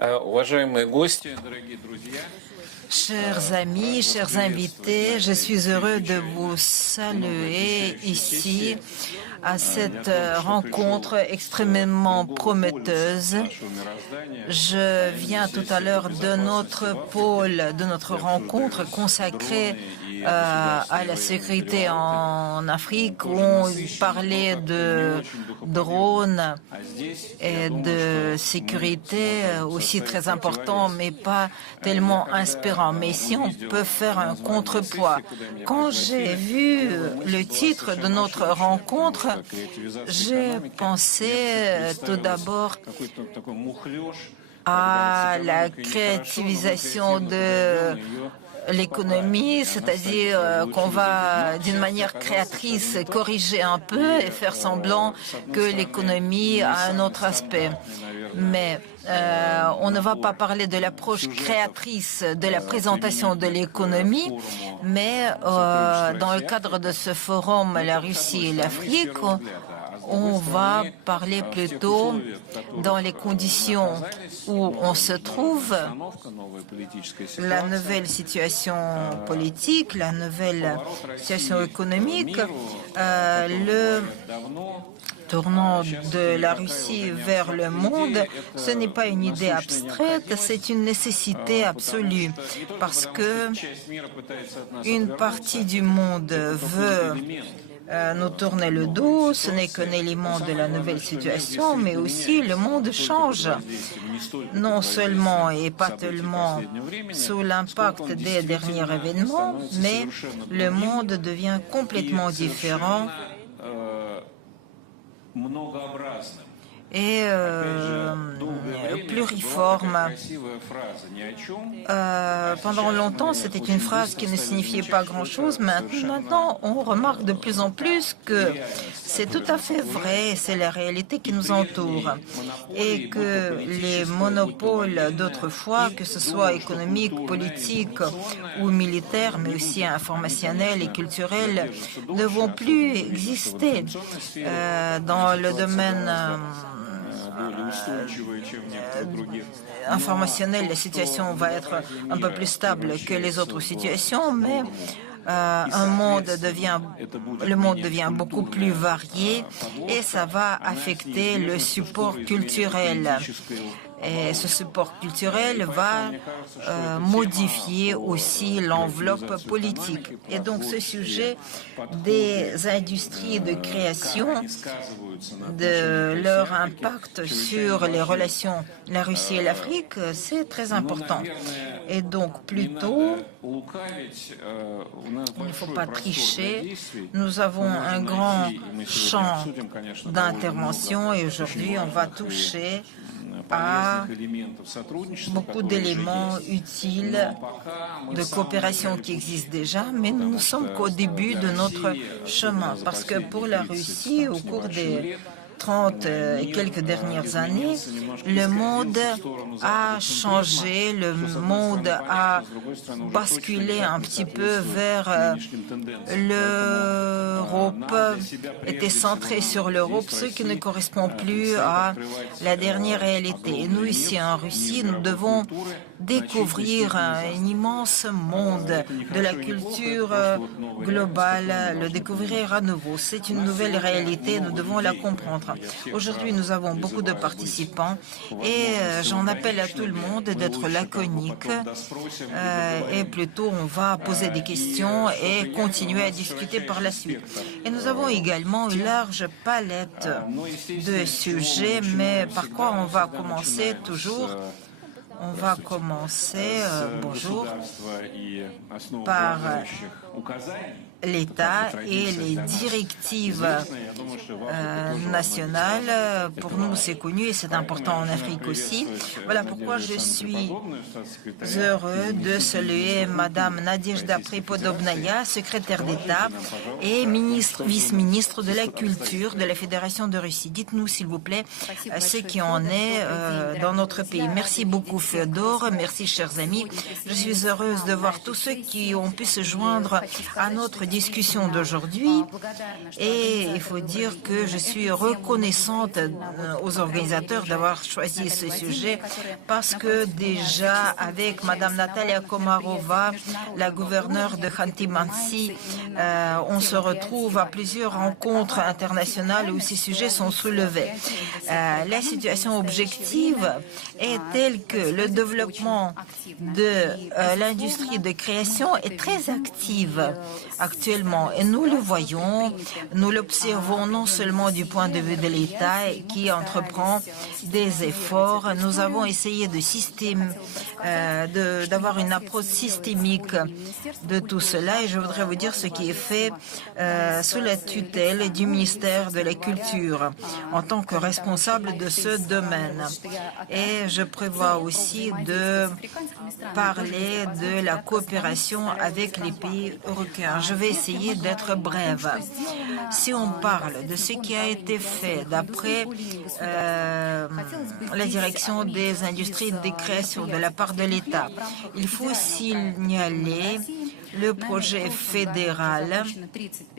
Уважаемые гости, дорогие друзья, Chers amis, chers invités, je suis heureux de vous saluer ici à cette rencontre extrêmement prometteuse. Je viens tout à l'heure de notre pôle, de notre rencontre consacrée à la sécurité en Afrique, où on parlait de drones et de sécurité aussi très important, mais pas tellement inspirant. Mais ici, on peut faire un contrepoids. Quand j'ai vu le titre de notre rencontre, j'ai pensé tout d'abord à la créativisation de l'économie, c'est-à-dire qu'on va d'une manière créatrice corriger un peu et faire semblant que l'économie a un autre aspect. Mais on ne va pas parler de l'approche créatrice de la présentation de l'économie, mais dans le cadre de ce forum, la Russie et l'Afrique, on va parler plutôt dans les conditions où on se trouve, la nouvelle situation politique, la nouvelle situation économique, le tournant de la Russie vers le monde, ce n'est pas une idée abstraite, c'est une nécessité absolue, parce que une partie du monde veut nous tourner le dos, ce n'est qu'un élément de la nouvelle situation, mais aussi le monde change, non seulement et pas tellement sous l'impact des derniers événements, mais le monde devient complètement différent et pluriforme. Pendant longtemps, c'était une phrase qui ne signifiait pas grand-chose. Maintenant, on remarque de plus en plus que c'est tout à fait vrai, c'est la réalité qui nous entoure. Et que les monopoles d'autrefois, que ce soit économiques, politiques ou militaires, mais aussi informationnels et culturels, ne vont plus exister dans le domaine informationnel. La situation va être un peu plus stable que les autres situations, mais le monde devient beaucoup plus varié et ça va affecter le support culturel. Et ce support culturel va modifier aussi l'enveloppe politique. Et donc ce sujet des industries de création, de leur impact sur les relations la Russie et l'Afrique, c'est très important. Et donc plutôt, il ne faut pas tricher, nous avons un grand champ d'intervention et aujourd'hui on va toucher à beaucoup d'éléments utiles de coopération qui existent déjà, mais nous ne sommes qu'au début de notre chemin, parce que pour la Russie, au cours des 30 et quelques dernières années, le monde a changé, le monde a basculé un petit peu vers l'Europe, était centré sur l'Europe, ce qui ne correspond plus à la dernière réalité. Et nous, ici en Russie, nous devons découvrir un immense monde de la culture globale, le découvrir à nouveau. C'est une nouvelle réalité, nous devons la comprendre. Aujourd'hui, nous avons beaucoup de participants et j'en appelle à tout le monde d'être laconique et plutôt on va poser des questions et continuer à discuter par la suite. Et nous avons également une large palette de sujets, mais par quoi on va commencer toujours? On va commencer, bonjour, par l'État et les directives nationales. Pour nous, c'est connu et c'est important en Afrique aussi. Voilà pourquoi je suis heureux de saluer Madame Nadejda Prepodobnaya, secrétaire d'État et vice-ministre de la Culture de la Fédération de Russie. Dites-nous, s'il vous plaît, ce qui en est dans notre pays. Merci beaucoup, Féodor. Merci, chers amis. Je suis heureuse de voir tous ceux qui ont pu se joindre à notre discussion d'aujourd'hui et il faut dire que je suis reconnaissante aux organisateurs d'avoir choisi ce sujet parce que déjà avec Madame Natalia Komarova, la gouverneure de Khanty-Mansi, on se retrouve à plusieurs rencontres internationales où ces sujets sont soulevés. La situation objective est telle que le développement de l'industrie de création est très active actuellement et nous le voyons, nous l'observons non seulement du point de vue de l'État qui entreprend des efforts. Nous avons essayé d'avoir une approche systémique de tout cela et je voudrais vous dire ce qui est fait sous la tutelle du ministère de la Culture en tant que responsable de ce domaine. Et je prévois aussi de parler de la coopération avec les pays européens. Je vais essayer d'être brève. Si on parle de ce qui a été fait d'après la direction des industries de création de la part de l'État, il faut signaler le projet fédéral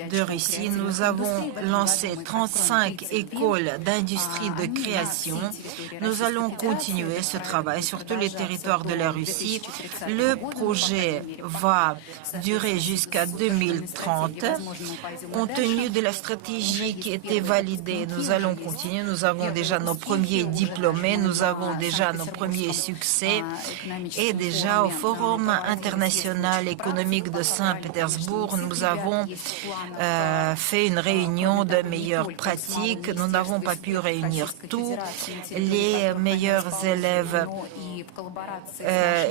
de Russie. Nous avons lancé 35 écoles d'industrie de création. Nous allons continuer ce travail sur tous les territoires de la Russie. Le projet va durer jusqu'à 2030. Compte tenu de la stratégie qui a été validée, nous allons continuer. Nous avons déjà nos premiers diplômés, nous avons déjà nos premiers succès et déjà au Forum international économique de Saint-Pétersbourg, nous avons fait une réunion de meilleures pratiques. Nous n'avons pas pu réunir tous les meilleurs élèves.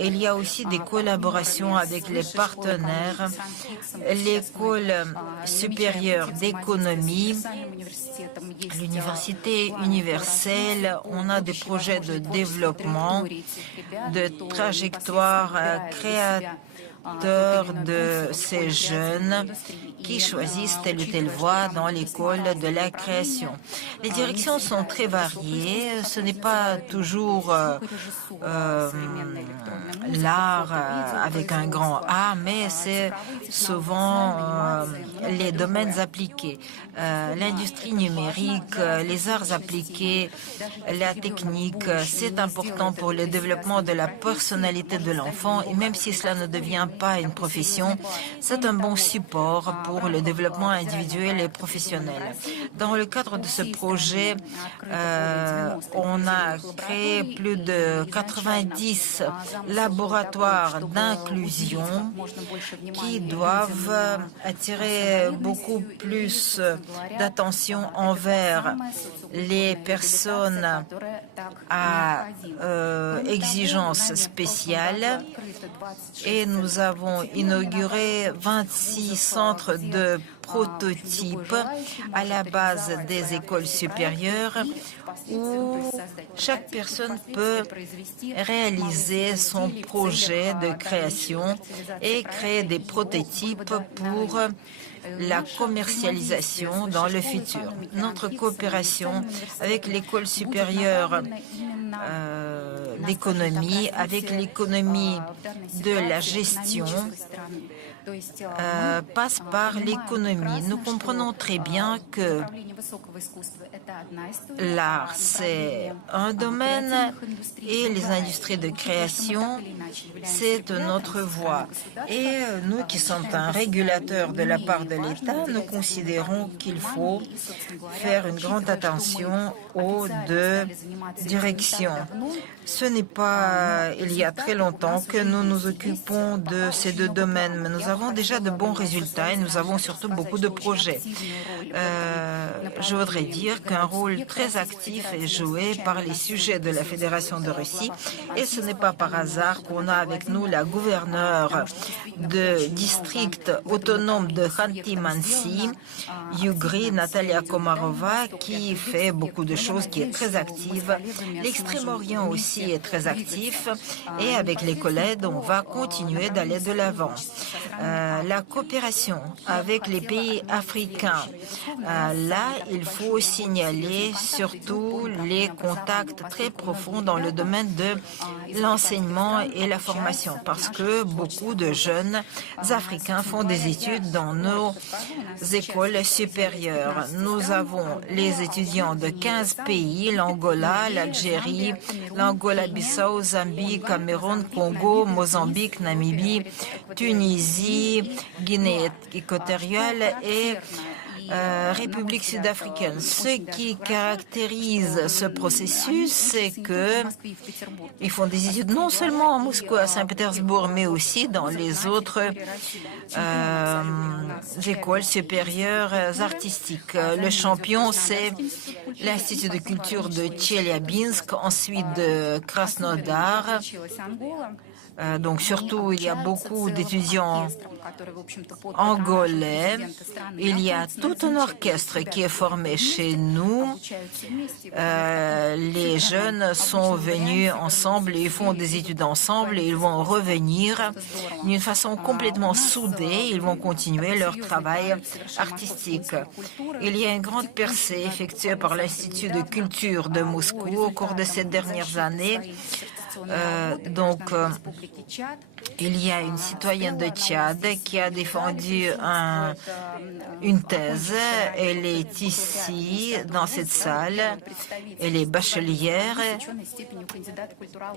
Il y a aussi des collaborations avec les partenaires, l'école supérieure d'économie, l'université universelle. On a des projets de développement, de trajectoires créatives de ces jeunes qui choisissent telle ou telle voie dans l'école de la création. Les directions sont très variées. Ce n'est pas toujours l'art avec un grand A, mais c'est souvent les domaines appliqués. L'industrie numérique, les arts appliqués, la technique, c'est important pour le développement de la personnalité de l'enfant et même si cela ne devient pas une profession, c'est un bon support pour le développement individuel et professionnel. Dans le cadre de ce projet, on a créé plus de 90 laboratoires d'inclusion qui doivent attirer beaucoup plus d'attention envers les personnes à exigences spéciales et nous avons inauguré 26 centres de prototypes à la base des écoles supérieures où chaque personne peut réaliser son projet de création et créer des prototypes pour la commercialisation dans le futur. Notre coopération avec l'école supérieure d'économie, avec l'économie de la gestion, passe par l'économie. Nous comprenons très bien que l'art, c'est un domaine et les industries de création, c'est notre voie. Et nous qui sommes un régulateur de la part de l'État, nous considérons qu'il faut faire une grande attention aux deux directions. Ce n'est pas il y a très longtemps que nous nous occupons de ces deux domaines, mais nous avons déjà de bons résultats et nous avons surtout beaucoup de projets. Je voudrais dire qu'un rôle très actif est joué par les sujets de la Fédération de Russie et ce n'est pas par hasard qu'on a avec nous la gouverneure de district autonome de Khanty-Mansi, Yugri, Natalia Komarova, qui fait beaucoup de choses, qui est très active. L'Extrême-Orient aussi est très actif et avec les collègues, on va continuer d'aller de l'avant. la coopération avec les pays africains. Là, il faut signaler surtout les contacts très profonds dans le domaine de l'enseignement et la formation, parce que beaucoup de jeunes Africains font des études dans nos écoles supérieures. Nous avons les étudiants de 15 pays, l'Angola, l'Algérie, l'Angola-Bissau, Zambie, Cameroun, Congo, Mozambique, Namibie, Tunisie, Guinée équatoriale et République sud-africaine. Ce qui caractérise ce processus, c'est qu'ils font des études non seulement à Moscou, à Saint-Pétersbourg, mais aussi dans les autres écoles supérieures artistiques. Le champion, c'est l'Institut de culture de Tcheliabinsk, ensuite de Krasnodar. Donc surtout, il y a beaucoup d'étudiants angolais. Il y a tout un orchestre qui est formé chez nous. Les jeunes sont venus ensemble, ils font des études ensemble et ils vont revenir d'une façon complètement soudée. Ils vont continuer leur travail artistique. Il y a une grande percée effectuée par l'Institut de culture de Moscou au cours de ces dernières années. Il y a une citoyenne de Tchad qui a défendu une thèse. Elle est ici, dans cette salle. Elle est bachelière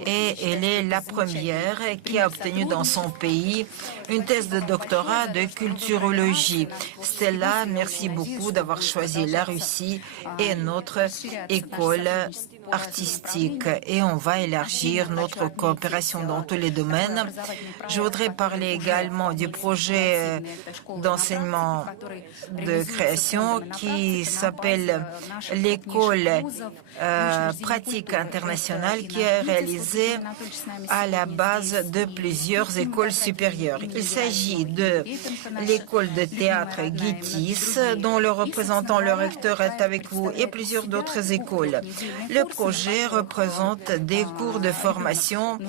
et elle est la première qui a obtenu dans son pays une thèse de doctorat de culturologie. Stella, merci beaucoup d'avoir choisi la Russie et notre école artistique et on va élargir notre coopération dans tous les domaines. Je voudrais parler également du projet d'enseignement de création qui s'appelle l'école pratique internationale qui est réalisée à la base de plusieurs écoles supérieures. Il s'agit de l'école de théâtre Guitis dont le représentant, le recteur est avec vous et plusieurs d'autres écoles. Le projet représente des cours de formation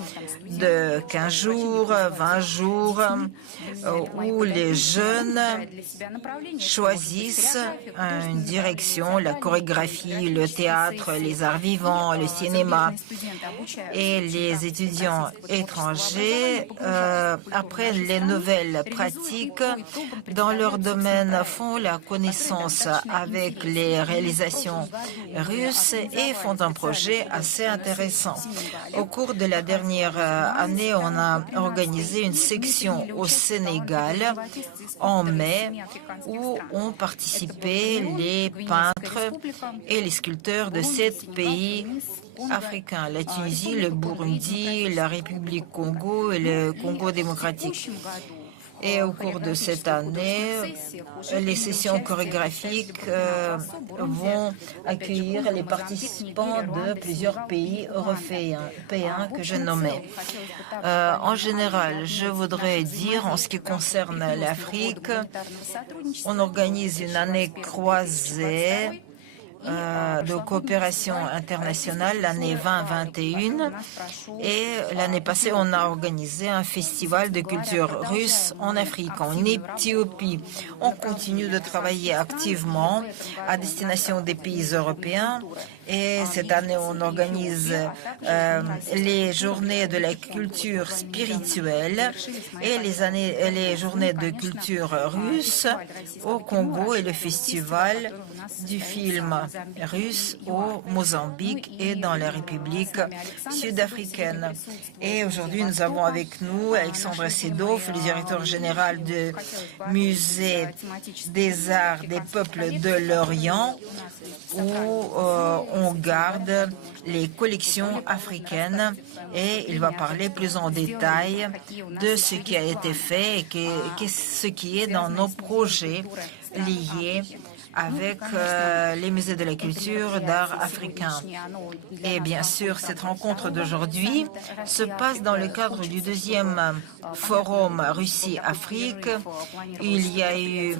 de 15 jours, 20 jours, où les jeunes choisissent une direction, la chorégraphie, le théâtre, les arts vivants, le cinéma. Et les étudiants étrangers apprennent les nouvelles pratiques dans leur domaine, font la connaissance avec les réalisations russes et font un projet assez intéressant. Au cours de la dernière année, on a organisé une section au Sénégal en mai où ont participé les peintres et les sculpteurs de 7 pays africains, la Tunisie, le Burundi, la République Congo et le Congo démocratique. Et au cours de cette année, les sessions chorégraphiques vont accueillir les participants de plusieurs pays européens que je nommais. En général, je voudrais dire, en ce qui concerne l'Afrique, on organise une année croisée de coopération internationale l'année 2021 et l'année passée on a organisé un festival de culture russe en Afrique, en Éthiopie. On continue de travailler activement à destination des pays européens et cette année on organise les journées de la culture spirituelle et les journées de culture russe au Congo et le festival du film russe au Mozambique et dans la République sud-africaine. Et aujourd'hui, nous avons avec nous Alexandre Sedov, le directeur général du Musée des Arts des Peuples de l'Orient, où on garde les collections africaines et il va parler plus en détail de ce qui a été fait et ce qui est dans nos projets liés avec les musées de la culture d'art africain. Et bien sûr, cette rencontre d'aujourd'hui se passe dans le cadre du deuxième forum Russie-Afrique. Il y a eu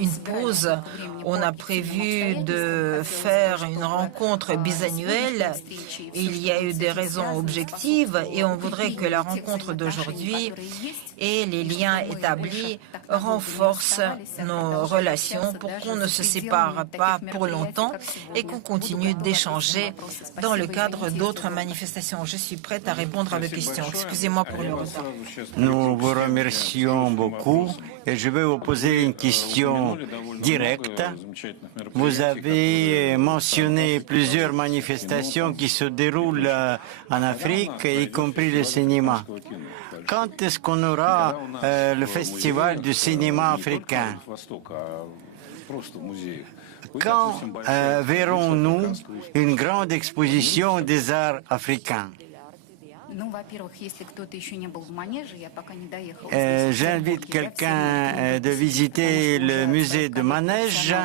une pause. On a prévu de faire une rencontre bisannuelle. Il y a eu des raisons objectives et on voudrait que la rencontre d'aujourd'hui et les liens établis renforcent nos relations pour qu'on ne se sépare pas pour longtemps et qu'on continue d'échanger dans le cadre d'autres manifestations. Je suis prête à répondre à vos questions. Excusez-moi pour le retard. Nous vous remercions beaucoup et je vais vous poser une question directe. Vous avez mentionné plusieurs manifestations qui se déroulent en Afrique, y compris le cinéma. Quand est-ce qu'on aura le festival du cinéma africain? Quand verrons-nous une grande exposition des arts africains? J'invite quelqu'un de visiter le musée de Manège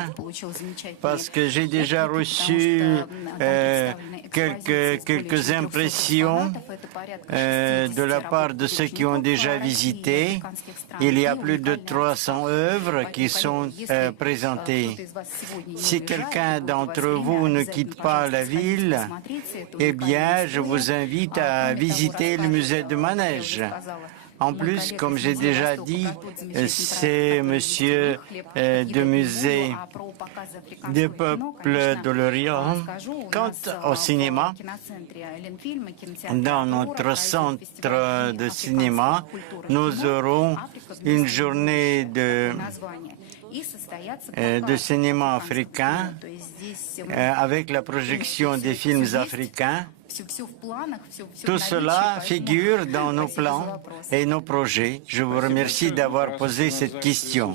parce que j'ai déjà reçu quelques impressions de la part de ceux qui ont déjà visité. Il y a plus de 300 œuvres qui sont présentées. Si quelqu'un d'entre vous ne quitte pas la ville, eh bien, je vous invite à visiter le musée de Manège. En plus, comme j'ai déjà dit, c'est monsieur du musée des peuples de l'Orient. Quant au cinéma, dans notre centre de cinéma, nous aurons une journée de cinéma africain avec la projection des films africains. Tout cela figure dans nos plans et nos projets. Je vous remercie d'avoir posé cette question.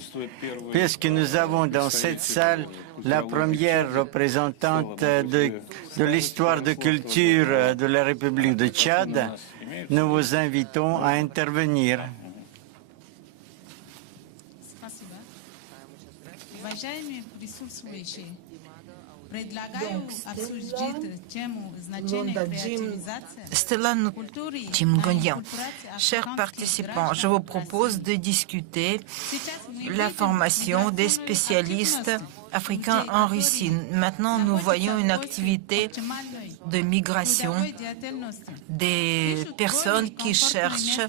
Puisque nous avons dans cette salle la première représentante de l'histoire de culture de la République de Tchad, nous vous invitons à intervenir. Stella Timgondian. Chers participants, je vous propose de discuter la formation des spécialistes africains en Russie. Maintenant, nous voyons une activité de migration des personnes qui cherchent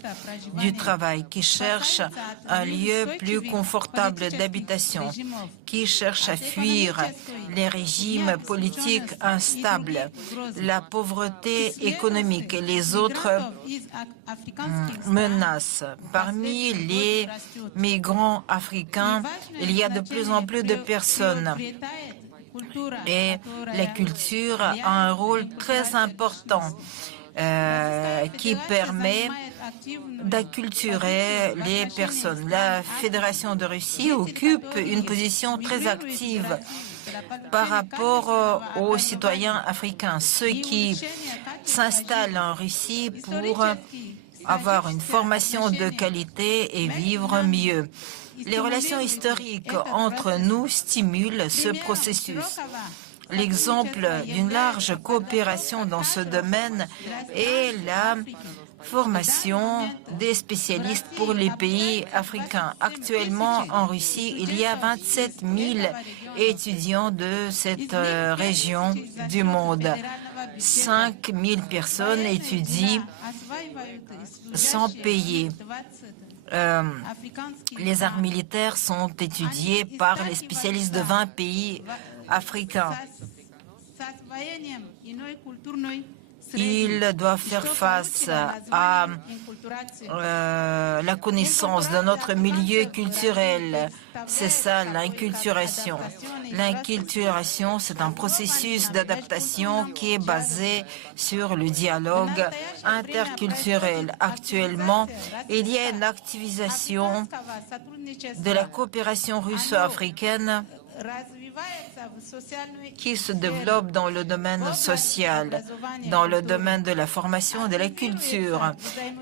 du travail, qui cherchent un lieu plus confortable d'habitation, qui cherchent à fuir les régimes politiques instables, la pauvreté économique et les autres menaces. Parmi les migrants africains, il y a de plus en plus de personnes et la culture a un rôle très important qui permet d'acculturer les personnes. La Fédération de Russie occupe une position très active par rapport aux citoyens africains, ceux qui s'installent en Russie pour avoir une formation de qualité et vivre mieux. Les relations historiques entre nous stimulent ce processus. L'exemple d'une large coopération dans ce domaine est la formation des spécialistes pour les pays africains. Actuellement, en Russie, il y a 27 000 étudiants de cette région du monde. 5 000 personnes étudient sans payer. Les arts militaires sont étudiés par les spécialistes de 20 pays africains. Ils doivent faire face à la connaissance de notre milieu culturel. C'est ça, l'inculturation. L'inculturation, c'est un processus d'adaptation qui est basé sur le dialogue interculturel. Actuellement, il y a une activisation de la coopération russo-africaine qui se développe dans le domaine social, dans le domaine de la formation et de la culture,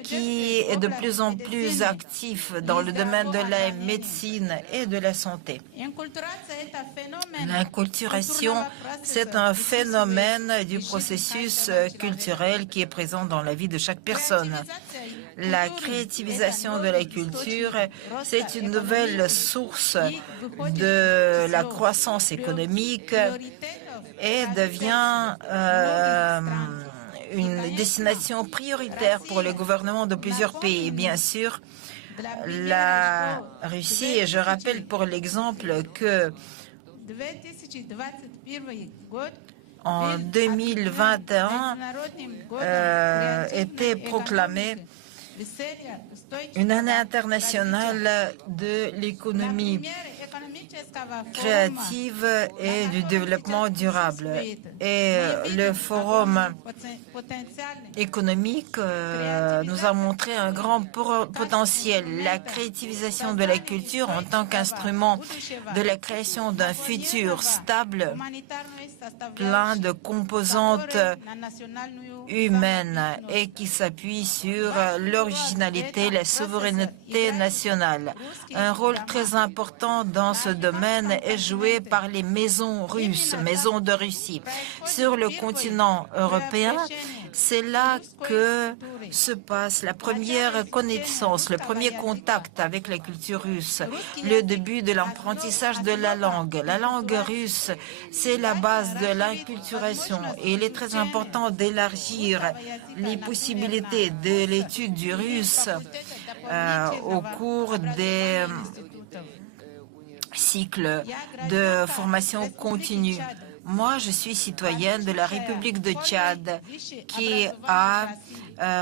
qui est de plus en plus actif dans le domaine de la médecine et de la santé. L'inculturation, c'est un phénomène du processus culturel qui est présent dans la vie de chaque personne. La créativisation de la culture, c'est une nouvelle source de la croissance économique et devient une destination prioritaire pour les gouvernements de plusieurs pays. Bien sûr, la Russie, et je rappelle pour l'exemple que en 2021 était proclamée une année internationale de l'économie créative et du développement durable. Et le forum économique nous a montré un grand potentiel. La créativisation de la culture en tant qu'instrument de la création d'un futur stable, plein de composantes humaines et qui s'appuie sur l'originalité, la souveraineté nationale. Un rôle très important dans ce domaine est joué par les maisons russes, maisons de Russie. Sur le continent européen, c'est là que se passe la première connaissance, le premier contact avec la culture russe, le début de l'apprentissage de la langue. La langue russe, c'est la base de l'inculturation et il est très important d'élargir les possibilités de l'étude du russe au cours des cycles de formation continue. Moi, je suis citoyenne de la République de Tchad qui a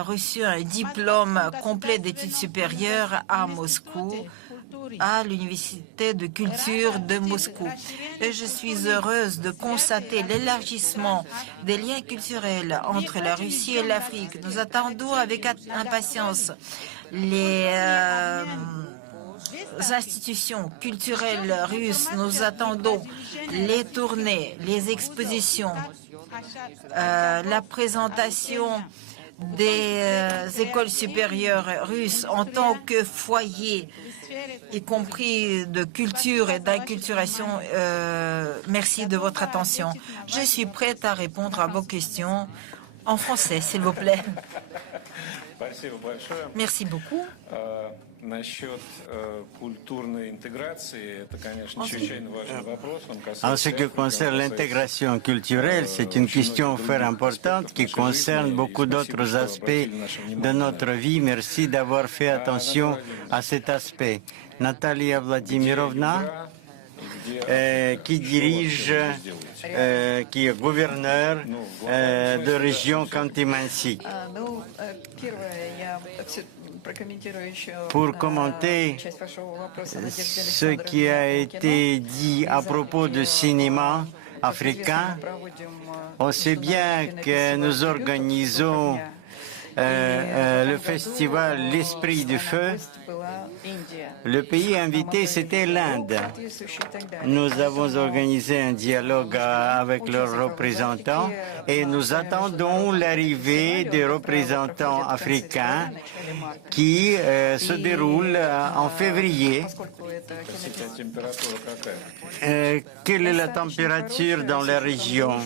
reçu un diplôme complet d'études supérieures à Moscou, à l'Université de culture de Moscou. Et je suis heureuse de constater l'élargissement des liens culturels entre la Russie et l'Afrique. Nous attendons avec impatience les institutions culturelles russes. Nous attendons les tournées, les expositions, la présentation des écoles supérieures russes en tant que foyer, y compris de culture et d'inculturation. Merci de votre attention. Je suis prête à répondre à vos questions en français, s'il vous plaît. Merci beaucoup. En ce qui concerne l'intégration culturelle, c'est une question fort importante qui concerne beaucoup d'autres aspects de notre vie. Merci d'avoir fait attention à cet aspect. Natalia Vladimirovna, qui dirige, qui est gouverneur de région Khanty-Mansi. Pour commenter ce qui a été dit à propos du cinéma africain, on sait bien que nous organisons le festival L'Esprit du Feu. Le pays invité, c'était l'Inde. Nous avons organisé un dialogue avec leurs représentants et nous attendons l'arrivée des représentants africains qui se déroule en février. Quelle est la température dans la région?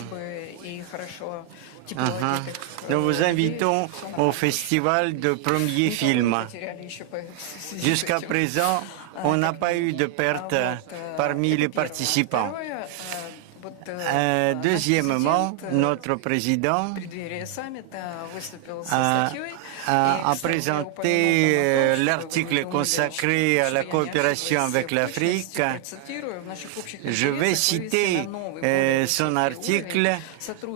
Nous vous invitons au festival de premiers films. Jusqu'à présent, on n'a pas eu de pertes parmi les participants. Deuxièmement, notre président a présenté l'article consacré à la coopération avec l'Afrique. Je vais citer son article.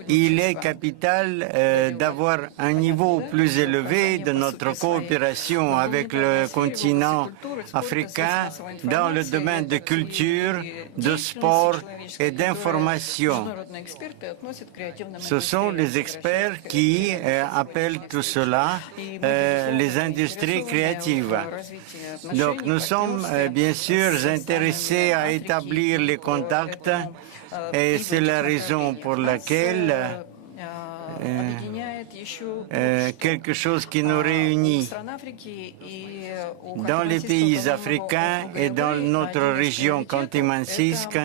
Il est capital d'avoir un niveau plus élevé de notre coopération avec le continent africain dans le domaine de culture, de sport et d'information formation. Ce sont les experts qui appellent tout cela les industries créatives. Donc nous sommes bien sûr intéressés à établir les contacts et c'est la raison pour laquelle quelque chose qui nous réunit dans les pays africains et dans notre région Khanty-Mansiysk.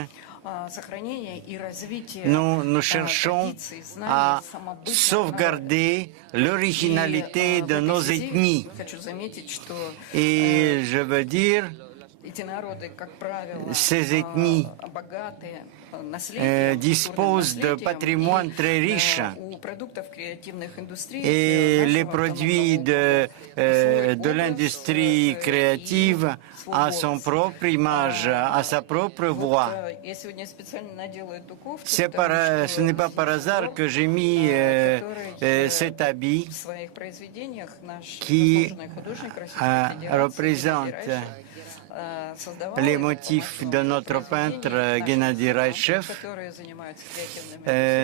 Nous cherchons à sauvegarder l'originalité de nos ethnies. Et je veux dire, ces ethnies disposent de patrimoine très riche et les produits de l'industrie créative à son propre image, à sa propre voix. Ce n'est pas par hasard que j'ai mis cet habit qui représente les motifs de notre peintre Gennady Raychev,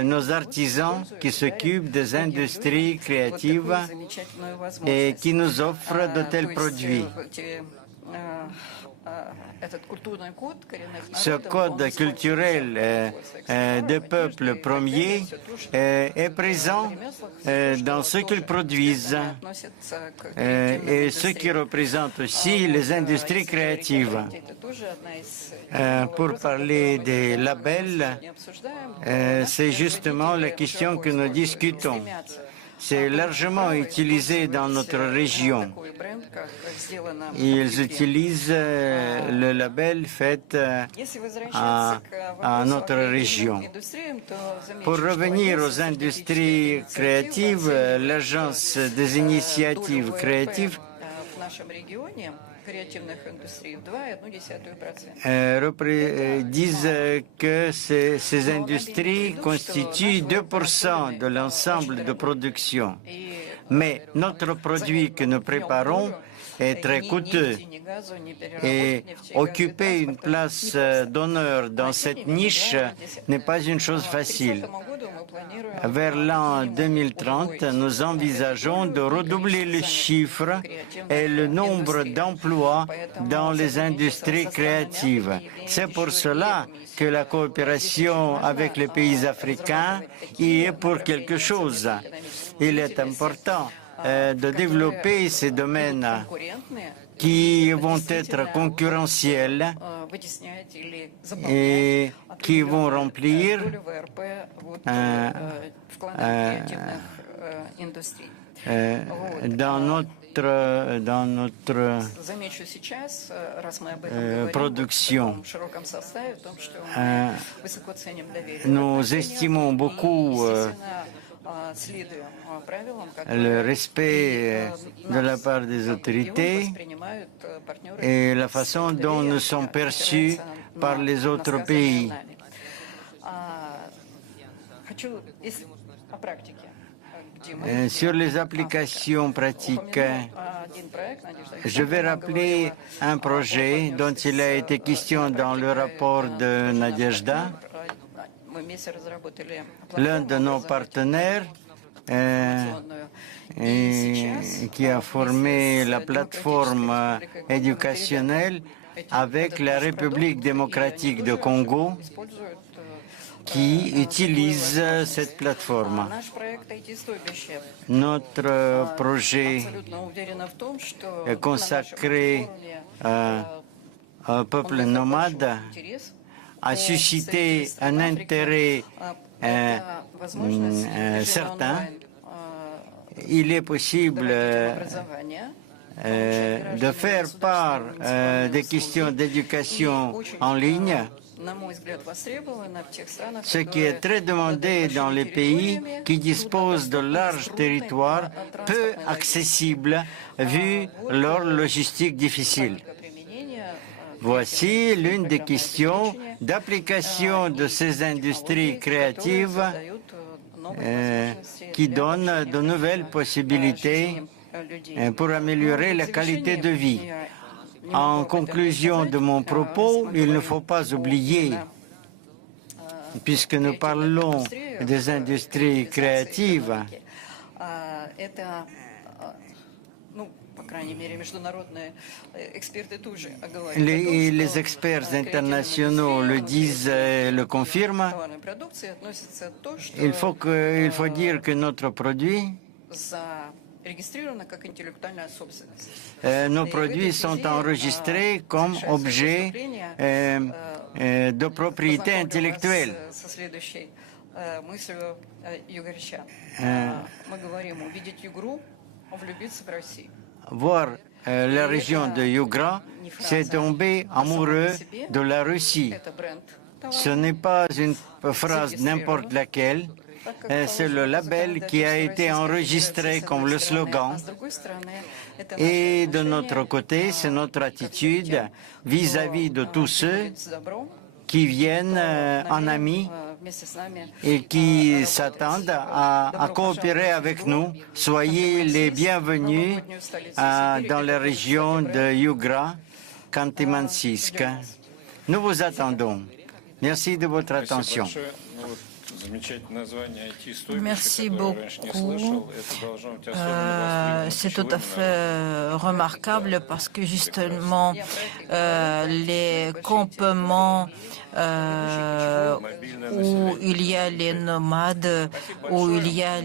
nos artisans qui s'occupent des industries créatives et qui nous offrent de tels produits. Ce code culturel des peuples premiers est présent dans ce qu'ils produisent et ce qui représente aussi les industries créatives. Pour parler des labels, c'est justement la question que nous discutons. C'est largement utilisé dans notre région. Ils utilisent le label fait à notre région. Pour revenir aux industries créatives, l'Agence des initiatives créatives disent que ces industries constituent 2% de l'ensemble de production. Mais notre produit que nous préparons est très coûteux et occuper une place d'honneur dans cette niche n'est pas une chose facile. Vers l'an 2030, nous envisageons de redoubler le chiffre et le nombre d'emplois dans les industries créatives. C'est pour cela que la coopération avec les pays africains y est pour quelque chose. Il est important de développer ces domaines qui vont être concurrentiels et qui vont remplir dans notre production. Nous estimons beaucoup le respect de la part des autorités et la façon dont nous sommes perçus par les autres pays. Sur les applications pratiques, je vais rappeler un projet dont il a été question dans le rapport de Nadezhda. L'un de nos partenaires qui a formé la plateforme éducationnelle avec la République démocratique du Congo qui utilise cette plateforme. Notre projet est consacré au peuple nomade, a suscité un intérêt certain. Il est possible de faire part des questions d'éducation en ligne, ce qui est très demandé dans les pays qui disposent de larges territoires peu accessibles vu leur logistique difficile. Voici l'une des questions d'application de ces industries créatives qui donnent de nouvelles possibilités pour améliorer la qualité de vie. En conclusion de mon propos, il ne faut pas oublier puisque nous parlons des industries créatives, les experts internationaux le disent, le confirment, il faut dire que notre produit, nos produits sont enregistrés comme objets de propriété intellectuelle. Voir la région de Yugra, c'est tomber amoureux de la Russie. Ce n'est pas une phrase n'importe laquelle, c'est le label qui a été enregistré comme le slogan. Et de notre côté, c'est notre attitude vis-à-vis de tous ceux qui viennent en amis et qui s'attendent à coopérer avec nous. Soyez les bienvenus dans la région de Yugra, Khanty-Mansiysk. Nous vous attendons. Merci de votre attention. Merci beaucoup. C'est tout à fait remarquable parce que justement les campements où il y a les nomades, où il y a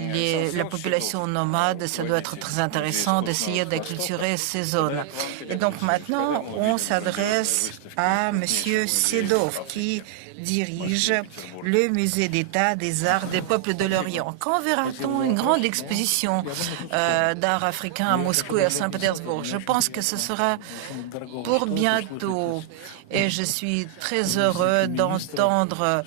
la population nomade, ça doit être très intéressant d'essayer d'acculturer ces zones. Et donc maintenant, on s'adresse à Monsieur Sedov qui dirige le musée d'État des arts des peuples de l'Orient. Quand verra-t-on une grande exposition d'art africain à Moscou et à Saint-Pétersbourg? Je pense que ce sera pour bientôt. Et je suis très heureux d'entendre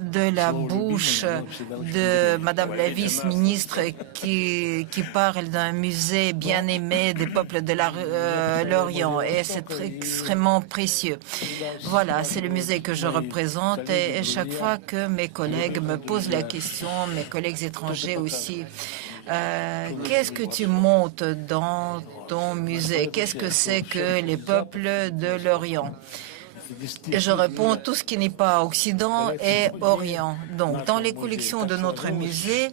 de la bouche de Madame la vice-ministre qui parle d'un musée bien aimé des peuples de l'Orient. Et c'est extrêmement précieux. Voilà, c'est le musée que je représente et chaque fois que mes collègues me posent la question, mes collègues étrangers aussi, qu'est-ce que tu montes dans ton musée? Qu'est-ce que c'est que les peuples de l'Orient? Et je réponds, tout ce qui n'est pas Occident est Orient. Donc, dans les collections de notre musée,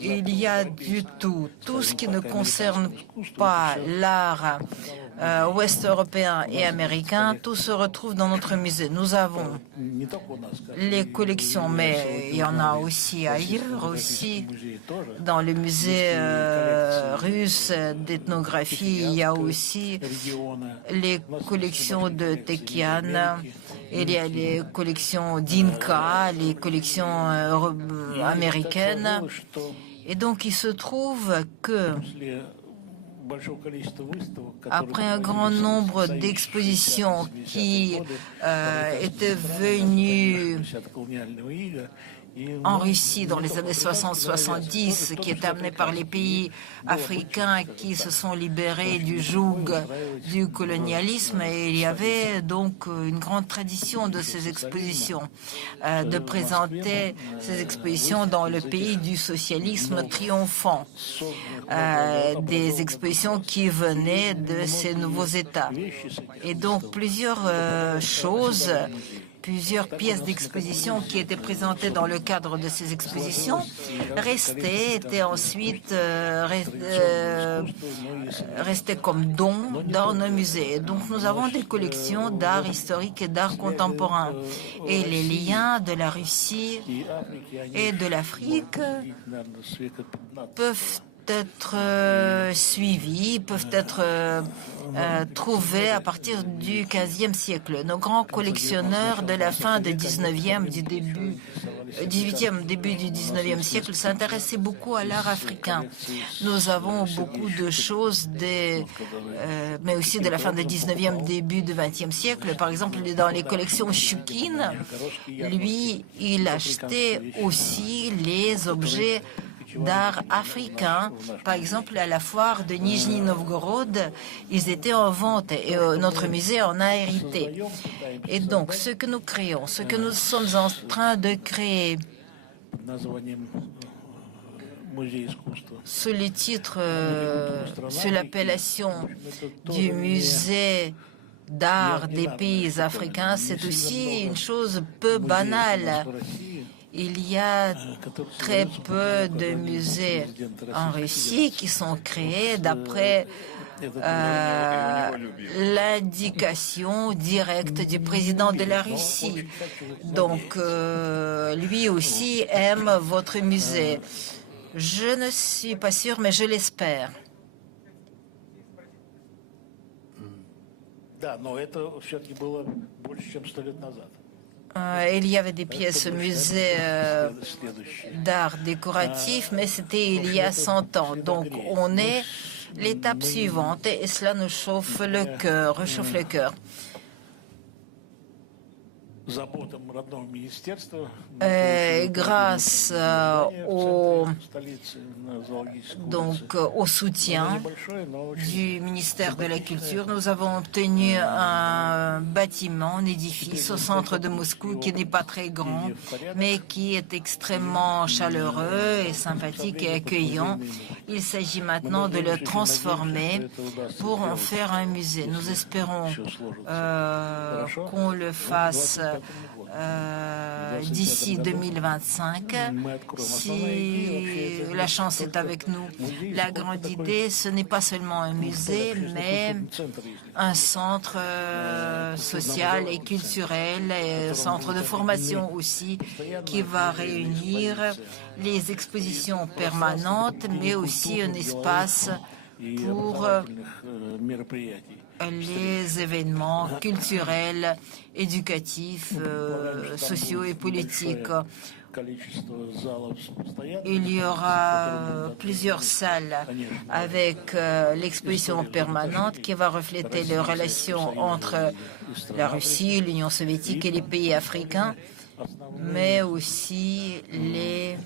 il y a du tout. Tout ce qui ne concerne pas l'art ouest européen et américain, tout se retrouve dans notre musée. Nous avons les collections, mais il y en a aussi ailleurs, aussi dans le musée russe d'ethnographie, il y a aussi les collections de Tekian, il y a les collections d'Inca, les collections américaines. Et donc, il se trouve que après un grand nombre d'expositions qui étaient venues en Russie dans les années 60-70, qui est amené par les pays africains qui se sont libérés du joug du colonialisme. Et il y avait donc une grande tradition de ces expositions, de présenter ces expositions dans le pays du socialisme triomphant, des expositions qui venaient de ces nouveaux États. Et donc plusieurs choses, plusieurs pièces d'exposition qui étaient présentées dans le cadre de ces expositions étaient ensuite restées comme dons dans nos musées. Donc nous avons des collections d'art historique et d'art contemporain. Et les liens de la Russie et de l'Afrique peuvent être suivis, peuvent être trouvés à partir du XVe siècle. Nos grands collectionneurs de la fin du XIXe, du début du XIXe siècle s'intéressaient beaucoup à l'art africain. Nous avons beaucoup de choses, mais aussi de la fin du XIXe, début du XXe siècle. Par exemple, dans les collections Choukine, lui, il achetait aussi les objets d'art africain. Par exemple, à la foire de Nijni Novgorod, ils étaient en vente et notre musée en a hérité. Et donc, ce que nous créons, ce que nous sommes en train de créer, sous le titre, sous l'appellation du musée d'art des pays africains, c'est aussi une chose peu banale. Il y a très peu de musées en Russie qui sont créés d'après l'indication directe du président de la Russie. Donc, lui aussi aime votre musée. Je ne suis pas sûre, mais je l'espère. Il y avait des pièces au musée d'art décoratif, mais c'était il y a 100 ans. Donc, on est l'étape suivante et cela nous chauffe le cœur, réchauffe le cœur. Grâce au soutien du ministère de la Culture, nous avons obtenu un bâtiment, un édifice au centre de Moscou qui n'est pas très grand, mais qui est extrêmement chaleureux et sympathique et accueillant. Il s'agit maintenant de le transformer pour en faire un musée. Nous espérons qu'on le fasse d'ici 2025. Si la chance est avec nous, la grande idée, ce n'est pas seulement un musée, mais un centre social et culturel, et un centre de formation aussi, qui va réunir les expositions permanentes, mais aussi un espace pour les événements culturels, éducatifs, sociaux et politiques. Il y aura plusieurs salles avec l'exposition permanente qui va refléter les relations entre la Russie, l'Union soviétique et les pays africains, mais aussi les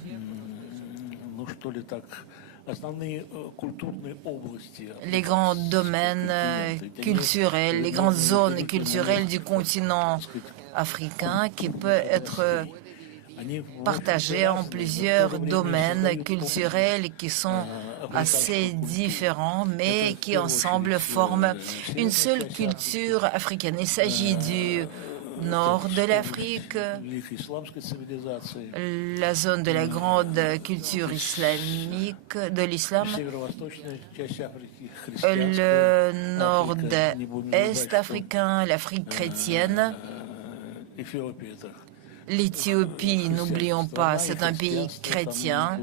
grands domaines culturels, les grandes zones culturelles du continent africain qui peut être partagées en plusieurs domaines culturels qui sont assez différents, mais qui ensemble forment une seule culture africaine. Il s'agit du nord de l'Afrique, la zone de la grande culture islamique, de l'islam, le nord-est africain, l'Afrique chrétienne, l'Éthiopie, n'oublions pas, c'est un pays chrétien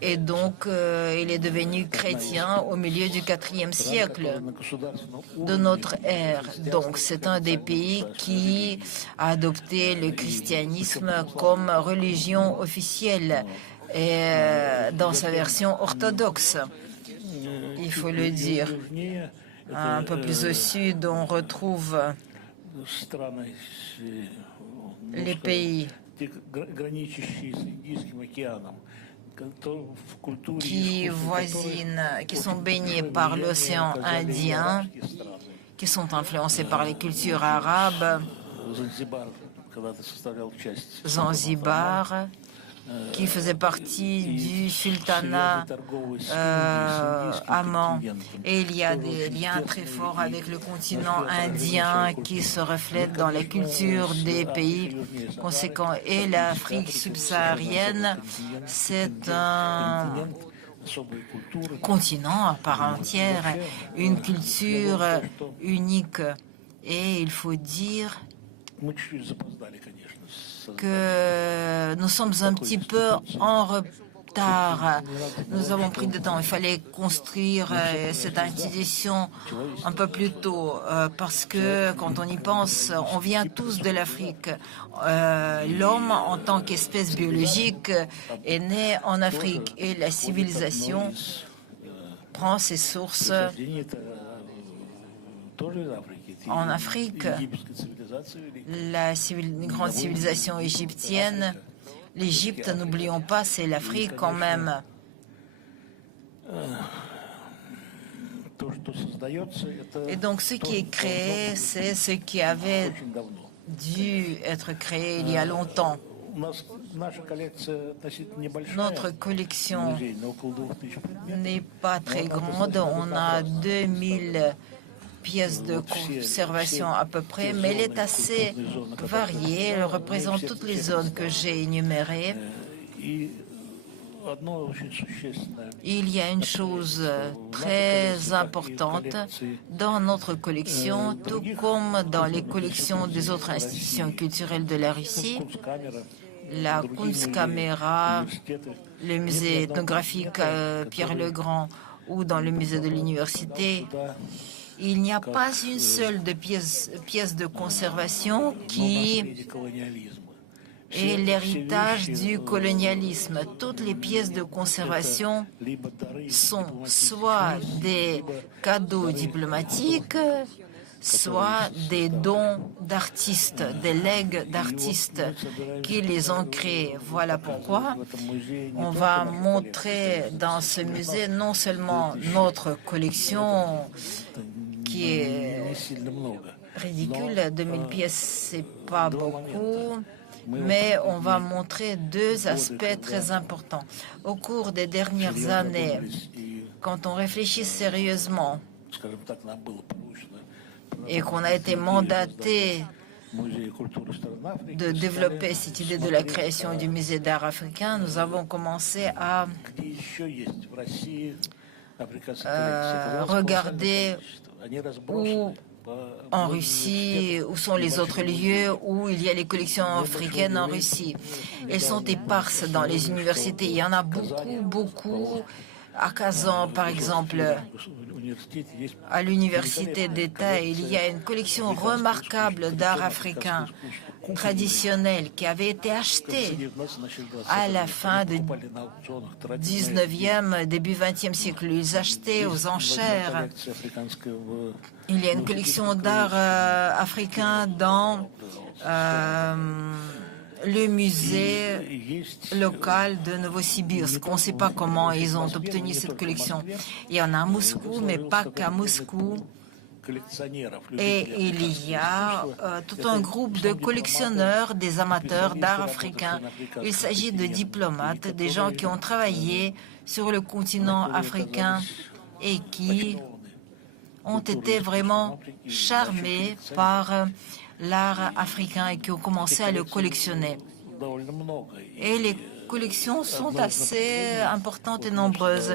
et donc il est devenu chrétien au milieu du IVe siècle de notre ère. Donc c'est un des pays qui a adopté le christianisme comme religion officielle et dans sa version orthodoxe, il faut le dire. Un peu plus au sud, on retrouve les pays qui voisinent, qui sont baignés par l'océan Indien, qui sont influencés par les cultures arabes, Zanzibar, qui faisait partie du sultanat Amman. Et il y a des liens très forts avec le continent indien qui se reflètent dans la culture des pays conséquents. Et l'Afrique subsaharienne, c'est un continent à part entière, une culture unique. Et il faut dire que nous sommes un petit peu en retard. Nous avons pris du temps. Il fallait construire cette institution un peu plus tôt parce que quand on y pense, on vient tous de l'Afrique. L'homme, en tant qu'espèce biologique, est né en Afrique et la civilisation prend ses sources en Afrique. La grande civilisation égyptienne, l'Égypte, n'oublions pas, c'est l'Afrique quand même. Et donc ce qui est créé, c'est ce qui avait dû être créé il y a longtemps. Notre collection n'est pas très grande, on a 2000 pièces de conservation à peu près, mais elle est assez variée. Elle représente toutes les zones que j'ai énumérées. Il y a une chose très importante dans notre collection, tout comme dans les collections des autres institutions culturelles de la Russie, la Kunstkamera, le musée ethnographique Pierre-le-Grand ou dans le musée de l'université. Il n'y a pas une seule pièce de conservation qui est l'héritage du colonialisme. Toutes les pièces de conservation sont soit des cadeaux diplomatiques, soit des dons d'artistes, des legs d'artistes qui les ont créés. Voilà pourquoi on va montrer dans ce musée non seulement notre collection qui est ridicule, 2000 pièces, c'est pas beaucoup, mais on va montrer deux aspects très importants. Au cours des dernières années, quand on réfléchit sérieusement et qu'on a été mandaté de développer cette idée de la création du musée d'art africain, nous avons commencé à regarder où en Russie, où sont les autres lieux où il y a les collections africaines en Russie. Elles sont éparses dans les universités. Il y en a beaucoup. À Kazan, par exemple, à l'université d'État, il y a une collection remarquable d'art africain traditionnel qui avait été achetée à la fin du 19e, début 20e siècle. Ils achetaient aux enchères. Il y a une collection d'art africain dans le musée local de Novosibirsk. On ne sait pas comment ils ont obtenu cette collection. Il y en a à Moscou, mais pas qu'à Moscou. Et il y a tout un groupe de collectionneurs, des amateurs d'art africain. Il s'agit de diplomates, des gens qui ont travaillé sur le continent africain et qui ont été vraiment charmés par l'art africain et qui ont commencé à le collectionner. Et les collections sont assez importantes et nombreuses.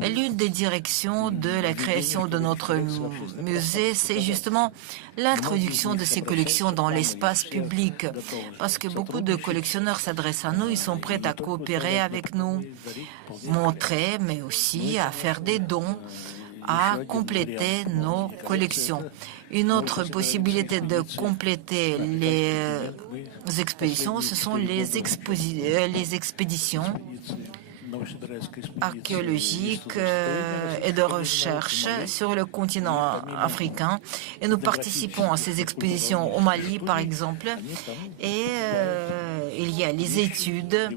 L'une des directions de la création de notre musée, c'est justement l'introduction de ces collections dans l'espace public. Parce que beaucoup de collectionneurs s'adressent à nous, ils sont prêts à coopérer avec nous, montrer, mais aussi à faire des dons, à compléter nos collections. Une autre possibilité de compléter les expositions, ce sont les expéditions archéologiques et de recherche sur le continent africain. Et nous participons à ces expéditions au Mali, par exemple. Et il y a les études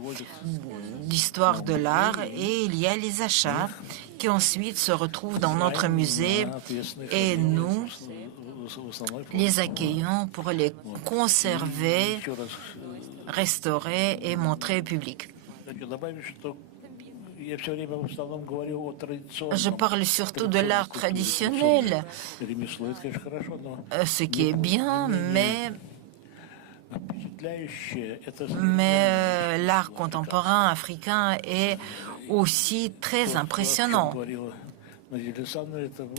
d'histoire de l'art et il y a les achats qui ensuite se retrouvent dans notre musée et nous les accueillons pour les conserver, restaurer et montrer au public. Je parle surtout de l'art traditionnel, ce qui est bien, mais l'art contemporain africain est aussi très impressionnant.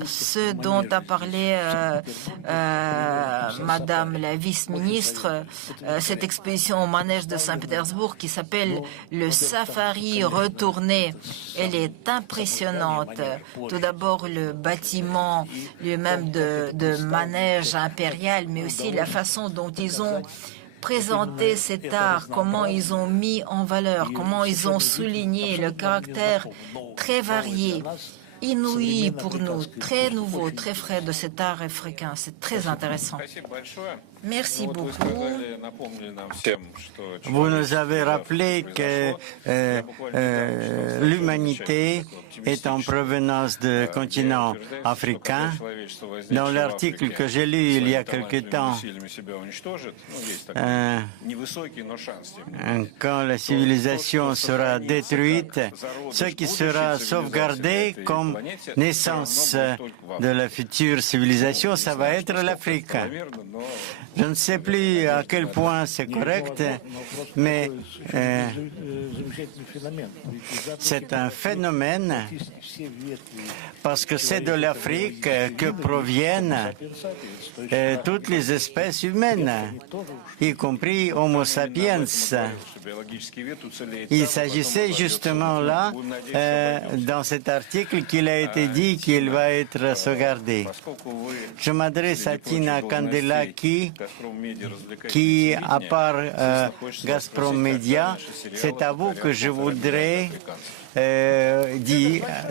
Ce dont a parlé Madame la vice-ministre, cette exposition au manège de Saint-Pétersbourg qui s'appelle le Safari retourné, elle est impressionnante. Tout d'abord le bâtiment lui-même de manège impérial, mais aussi la façon dont ils ont présenté cet art, comment ils ont mis en valeur, comment ils ont souligné le caractère très varié, inouï pour nous, très nouveau, très frais de cet art africain. C'est très intéressant. Merci Вот вы beaucoup. сказали, напомнили нам всем, что Vous nous avez rappelé que l'humanité est en provenance du continent africain. Dans l'article que j'ai lu il y a quelque temps, quand la civilisation sera détruite, ce qui sera sauvegardé comme naissance de la future civilisation, ça va être l'Afrique. Je ne sais plus à quel point c'est correct, mais c'est un phénomène parce que c'est de l'Afrique que proviennent toutes les espèces humaines, y compris Homo sapiens. Il s'agissait justement là, dans cet article, qu'il a été dit qu'il va être sauvegardé. Je m'adresse à Tina Kandelaki, qui, à part Gazprom Media, c'est à vous que je voudrais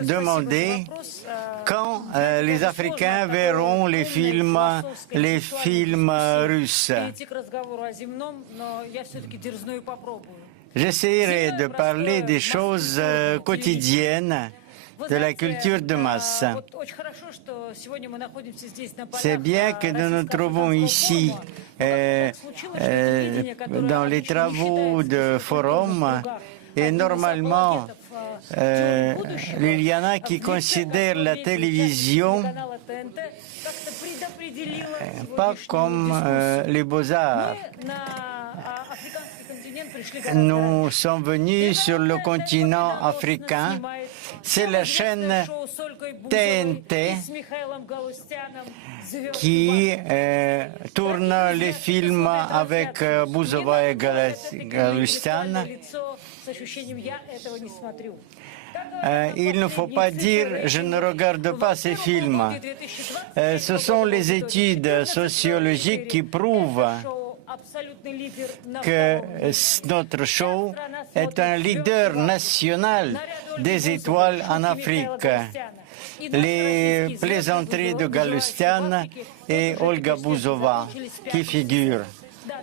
demander quand les Africains verront les films russes. J'essaierai de parler des choses quotidiennes, de la culture de masse. C'est bien que nous nous trouvons ici dans les travaux de forum et normalement il y en a qui considèrent la télévision pas comme les beaux-arts. Nous sommes venus sur le continent africain. C'est la chaîne TNT qui tourne les films avec Buzova et Galustian. Il ne faut pas dire « je ne regarde pas ces films ». Ce sont les études sociologiques qui prouvent que notre show est un leader national des étoiles en Afrique. Les plaisanteries de Galustian et Olga Buzova qui figurent.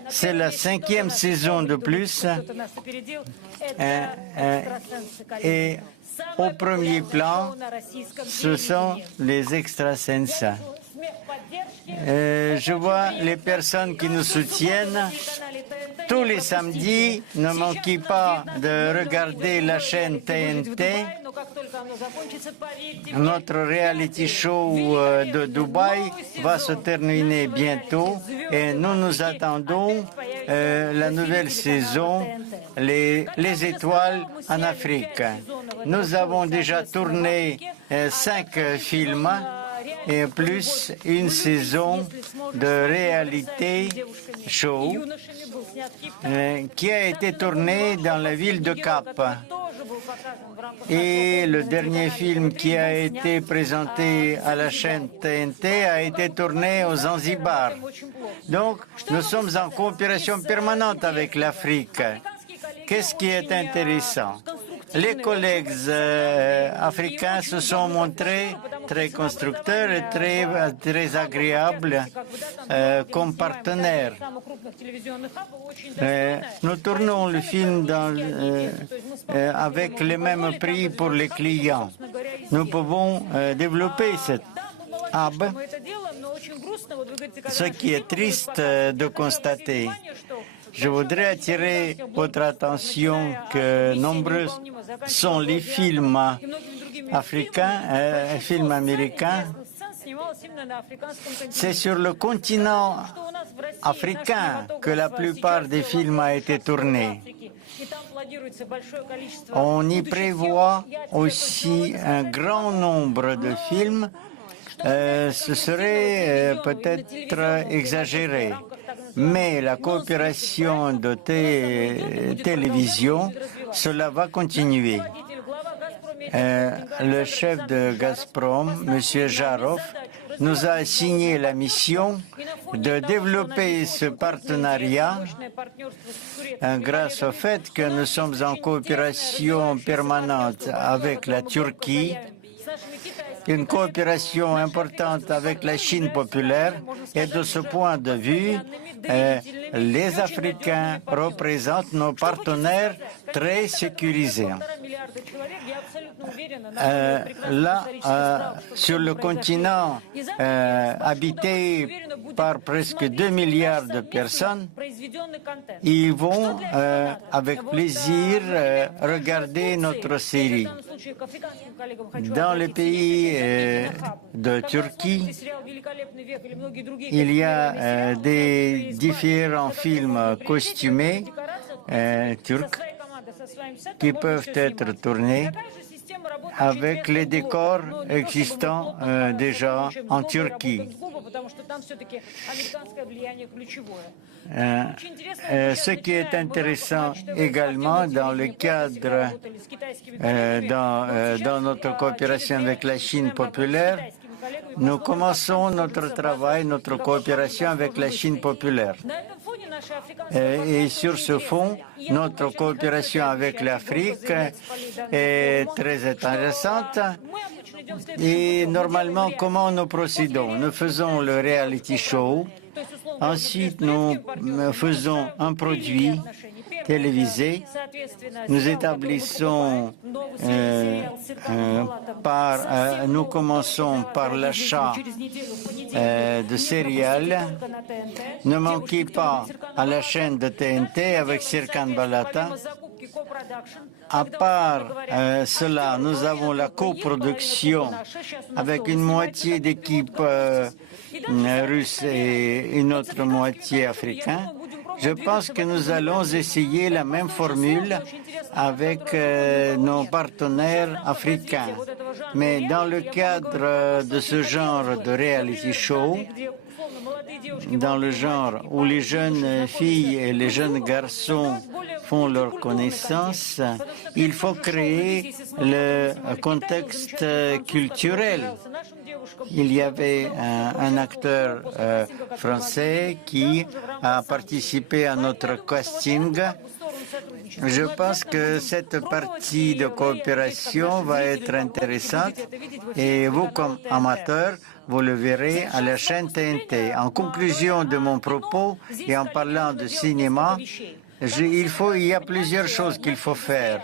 C'est la 5e saison de plus et au premier plan, ce sont les extrasens. Je vois les personnes qui nous soutiennent. Tous les samedis, ne manquez pas de regarder la chaîne TNT. Notre reality show de Dubaï va se terminer bientôt et nous nous attendons la nouvelle saison, les étoiles en Afrique. Nous avons déjà tourné 5 films et plus une saison de réalité show qui a été tournée dans la ville de Cap. Et le dernier film qui a été présenté à la chaîne TNT a été tourné aux Zanzibar. Donc, nous sommes en coopération permanente avec l'Afrique. Qu'est-ce qui est intéressant? Les collègues africains se sont montrés très constructeurs et très agréables comme partenaires. Nous tournons le film avec les mêmes prix pour les clients. Nous pouvons développer cette hub. Ce qui est triste de constater. Je voudrais attirer votre attention que nombreux sont les films africains, films américains. C'est sur le continent africain que la plupart des films ont été tournés. On y prévoit aussi un grand nombre de films. Ce serait peut-être exagéré. Mais la coopération de télévision, cela va continuer. Le chef de Gazprom, M. Jarov, nous a assigné la mission de développer ce partenariat grâce au fait que nous sommes en coopération permanente avec la Turquie une coopération importante avec la Chine populaire et de ce point de vue, les Africains représentent nos partenaires très sécurisés. Sur le continent habité par presque 2 milliards de personnes, ils vont avec plaisir regarder notre série. Dans le pays de Turquie, il y a des différents films costumés turcs qui peuvent être tournés avec les décors existants déjà en Turquie. Ce qui est intéressant également dans le cadre, dans notre coopération avec la Chine populaire, nous commençons notre travail, notre coopération avec la Chine populaire. Et sur ce fond, notre coopération avec l'Afrique est très intéressante. Et normalement, comment nous procédons? Nous faisons le reality show. Ensuite, nous faisons un produit télévisé. Nous établissons nous commençons par l'achat de céréales. Ne manquez pas à la chaîne de TNT avec Serkan Balata. À part cela, nous avons la coproduction avec une moitié d'équipe russe et une autre moitié africaine. Je pense que nous allons essayer la même formule avec nos partenaires africains. Mais dans le cadre de ce genre de reality show, dans le genre où les jeunes filles et les jeunes garçons font leur connaissance, il faut créer le contexte culturel. Il y avait un acteur français qui a participé à notre casting. Je pense que cette partie de coopération va être intéressante et vous, comme amateurs, vous le verrez à la chaîne TNT. En conclusion de mon propos et en parlant de cinéma, il y a plusieurs choses qu'il faut faire.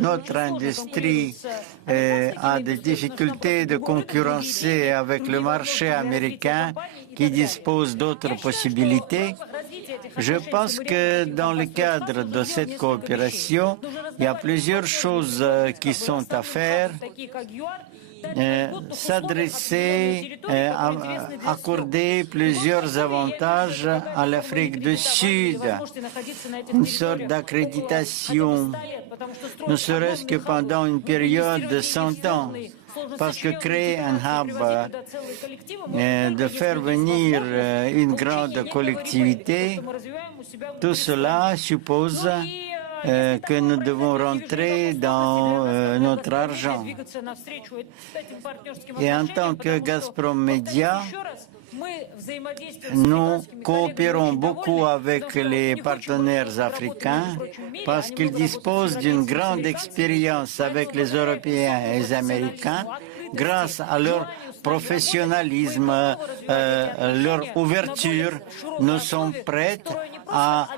Notre industrie a des difficultés de concurrencer avec le marché américain qui dispose d'autres possibilités. Je pense que dans le cadre de cette coopération, il y a plusieurs choses qui sont à faire. S'adresser, accorder plusieurs avantages à l'Afrique du Sud, une sorte d'accréditation, ne serait-ce que pendant une période de 100 ans. Parce que créer un hub, de faire venir une grande collectivité, tout cela suppose que nous devons rentrer dans notre argent. Et en tant que Gazprom Media, nous coopérons beaucoup avec les partenaires africains parce qu'ils disposent d'une grande expérience avec les Européens et les Américains grâce à leur professionnalisme, leur ouverture. Nous sommes prêts à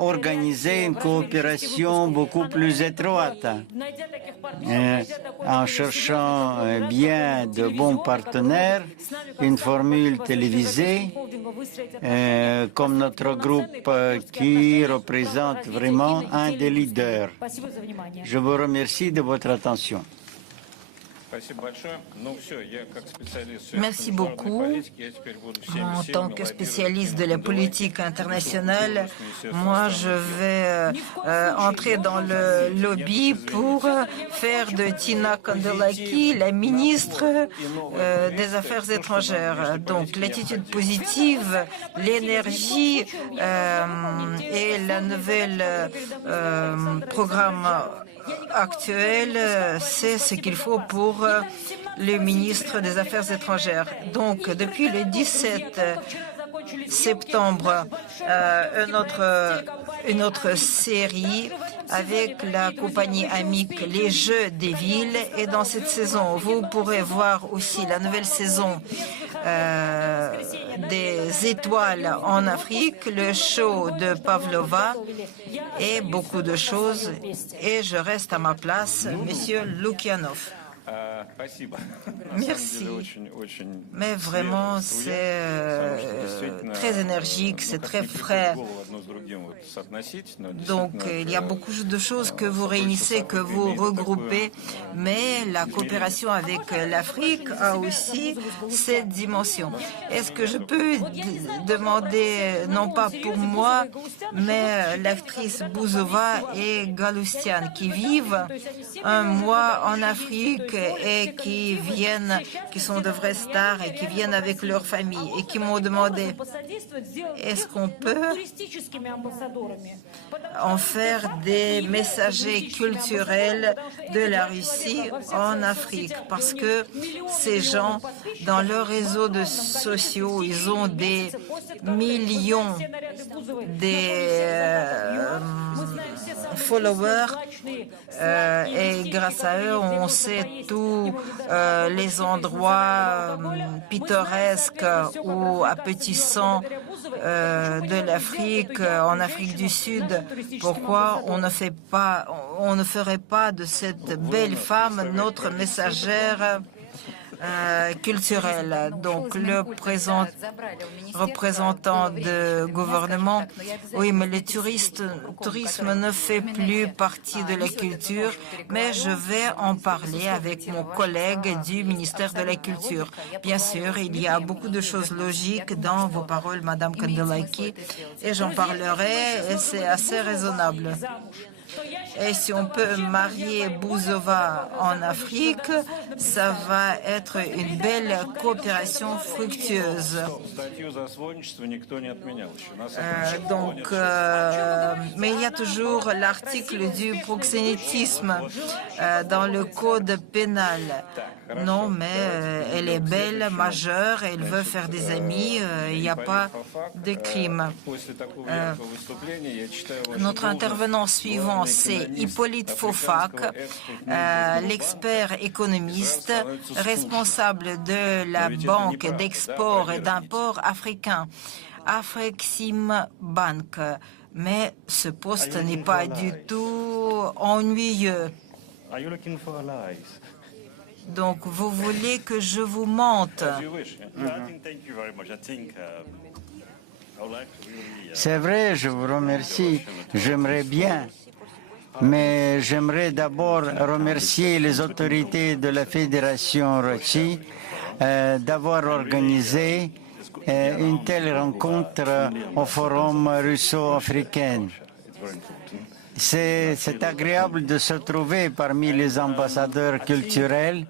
organiser une coopération beaucoup plus étroite en cherchant bien de bons partenaires, une formule télévisée comme notre groupe qui représente vraiment un des leaders. Je vous remercie de votre attention. Merci beaucoup. En tant que spécialiste de la politique internationale, moi je vais entrer dans le lobby pour faire de Tina Kandelaki la ministre des Affaires étrangères. Donc l'attitude positive, l'énergie et la nouvelle programme actuel, c'est ce qu'il faut pour le ministre des Affaires étrangères. Donc, depuis le 17 septembre, une autre série avec la compagnie amique Les Jeux des Villes. Et dans cette saison, vous pourrez voir aussi la nouvelle saison des étoiles en Afrique, le show de Pavlova et beaucoup de choses. Et je reste à ma place, Monsieur Lukianov. Merci. Mais vraiment, c'est très énergique, c'est très frais. Donc, il y a beaucoup de choses que vous réunissez, que vous regroupez, mais la coopération avec l'Afrique a aussi cette dimension. Est-ce que je peux demander, non pas pour moi, mais l'actrice Bouzova et Galoustian, qui vivent un mois en Afrique et qui sont de vraies stars et qui viennent avec leur famille et qui m'ont demandé est-ce qu'on peut en faire des messagers culturels de la Russie en Afrique, parce que ces gens, dans leurs réseaux sociaux, ils ont des millions followers et grâce à eux, on sait tous les endroits pittoresques ou appétissants de l'Afrique, en Afrique du Sud. Pourquoi on ne ferait pas de cette belle femme notre messagère culturelle. Donc le représentant du gouvernement, oui, mais le tourisme ne fait plus partie de la culture, mais je vais en parler avec mon collègue du ministère de la Culture. Bien sûr, il y a beaucoup de choses logiques dans vos paroles, Madame Kandelaki, et j'en parlerai, et c'est assez raisonnable. Et si on peut marier Bouzova en Afrique, ça va être une belle coopération fructueuse. Mais il y a toujours l'article du proxénétisme dans le code pénal. Non, mais elle est belle, majeure, elle veut faire des amis, il n'y a pas de crime. Notre intervenant suivant, c'est Hippolyte Fofak, l'expert économiste responsable de la Banque d'export et d'import africain, Afrexim Bank. Mais ce poste n'est pas du tout ennuyeux. Donc, vous voulez que je vous mente? C'est vrai, je vous remercie. J'aimerais bien. Mais j'aimerais d'abord remercier les autorités de la Fédération Russie d'avoir organisé une telle rencontre au Forum russo-africain. C'est agréable de se trouver parmi les ambassadeurs culturels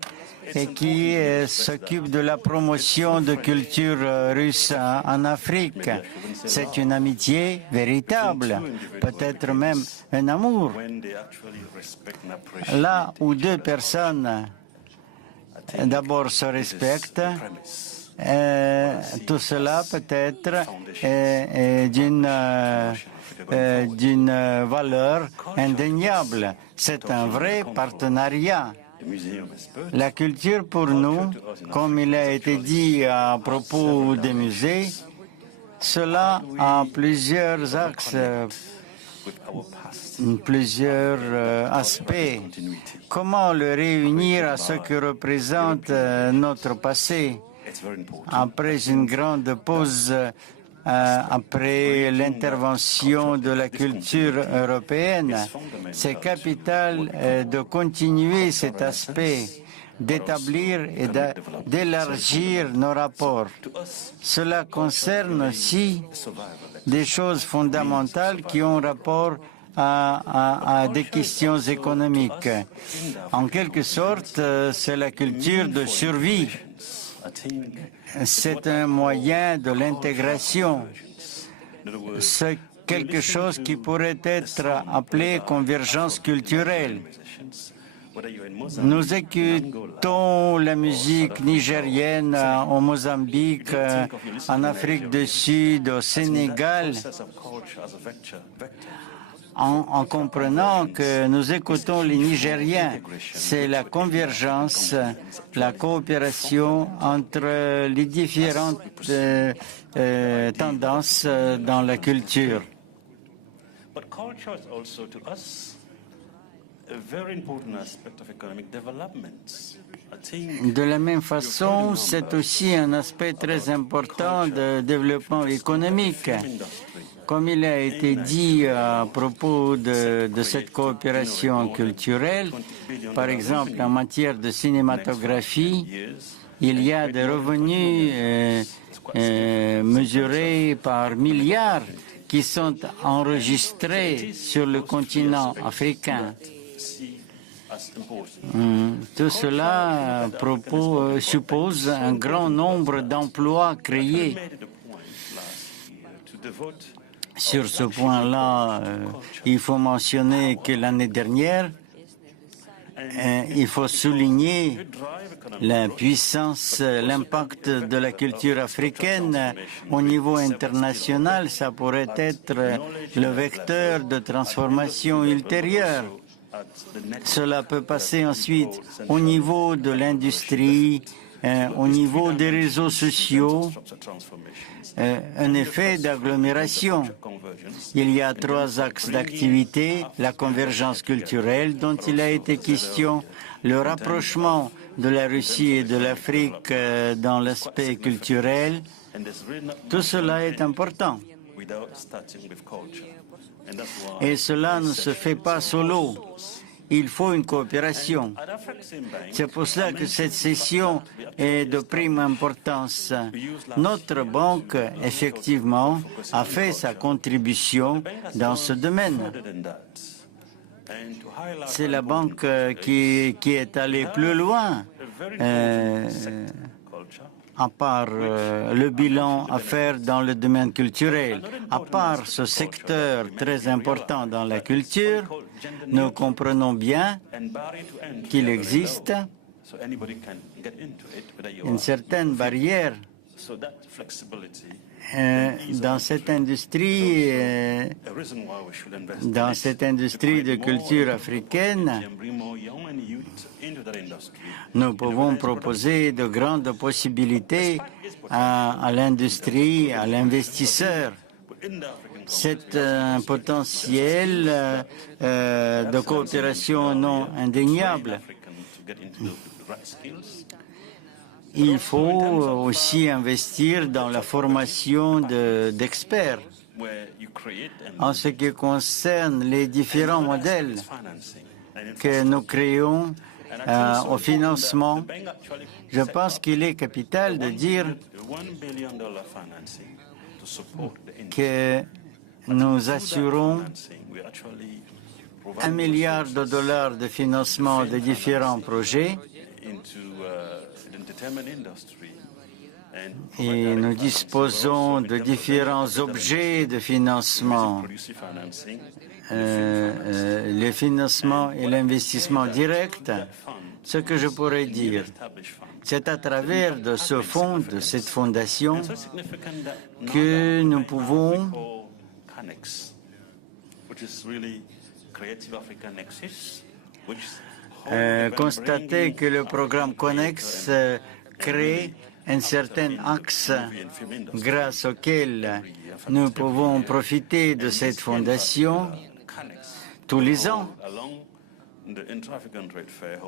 et qui s'occupent de la promotion de culture russe en Afrique. C'est une amitié véritable, peut-être même un amour. Là où deux personnes d'abord se respectent, tout cela peut être d'une valeur indéniable. C'est un vrai partenariat. La culture pour nous, comme il a été dit à propos des musées, cela a plusieurs axes, plusieurs aspects. Comment le réunir à ce que représente notre passé? Après une grande pause, après l'intervention de la culture européenne, c'est capital de continuer cet aspect, d'établir et d'élargir nos rapports. Cela concerne aussi des choses fondamentales qui ont rapport à des questions économiques. En quelque sorte, c'est la culture de survie. C'est un moyen de l'intégration. C'est quelque chose qui pourrait être appelé convergence culturelle. Nous écoutons la musique nigérienne au Mozambique, en Afrique du Sud, au Sénégal. en comprenant que nous écoutons les Nigériens. C'est la convergence, la coopération entre les différentes tendances dans la culture. But culture is also to us a very important aspect of economic development. I think De la même façon, c'est aussi un aspect très important de développement économique. Comme il a été dit à propos de cette coopération culturelle, par exemple en matière de cinématographie, il y a des revenus mesurés par milliards qui sont enregistrés sur le continent africain. Tout cela suppose un grand nombre d'emplois créés. Sur ce point-là, il faut mentionner que l'année dernière, il faut souligner la puissance, l'impact de la culture africaine au niveau international. Ça pourrait être le vecteur de transformation ultérieure. Cela peut passer ensuite au niveau de l'industrie, au niveau des réseaux sociaux, un effet d'agglomération. Il y a 3 axes d'activité: la convergence culturelle dont il a été question, le rapprochement de la Russie et de l'Afrique dans l'aspect culturel. Tout cela est important. Et cela ne se fait pas solo. Il faut une coopération. C'est pour cela que cette session est de prime importance. Notre banque, effectivement, a fait sa contribution dans ce domaine. C'est la banque qui est allée plus loin. À part le bilan à faire dans le domaine culturel, à part ce secteur très important dans la culture, nous comprenons bien qu'il existe une certaine barrière dans cette industrie de culture africaine. Nous pouvons proposer de grandes possibilités à l'industrie, à l'investisseur. C'est un potentiel de coopération non indéniable. Il faut aussi investir dans la formation d'experts. En ce qui concerne les différents modèles que nous créons au financement, je pense qu'il est capital de dire que nous assurons $1 milliard de financement de différents projets et nous disposons de différents objets de financement. Le financement et l'investissement direct, ce que je pourrais dire, c'est à travers de ce fonds, de cette fondation, que nous pouvons constater que le programme Connex crée un certain axe grâce auquel nous pouvons profiter de cette fondation tous les ans.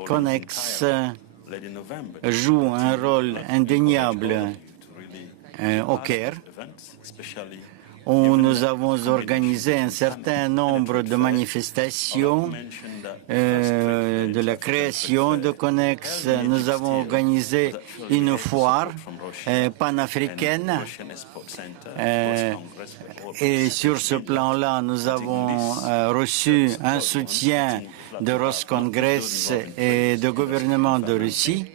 Connex joue un rôle indéniable au Caire, où nous avons organisé un certain nombre de manifestations de la création de Connex. Nous avons organisé une foire panafricaine et sur ce plan-là, nous avons reçu un soutien de Roscongress et du gouvernement de Russie.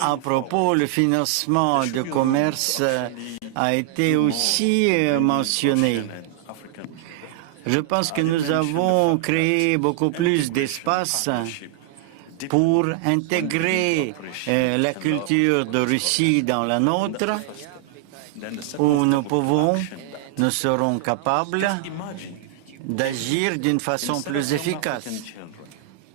À propos, le financement de commerce a été aussi mentionné. Je pense que nous avons créé beaucoup plus d'espace pour intégrer la culture de Russie dans la nôtre, où nous pouvons nous serons capables Imagine d'agir d'une façon instead of plus some efficace. African children,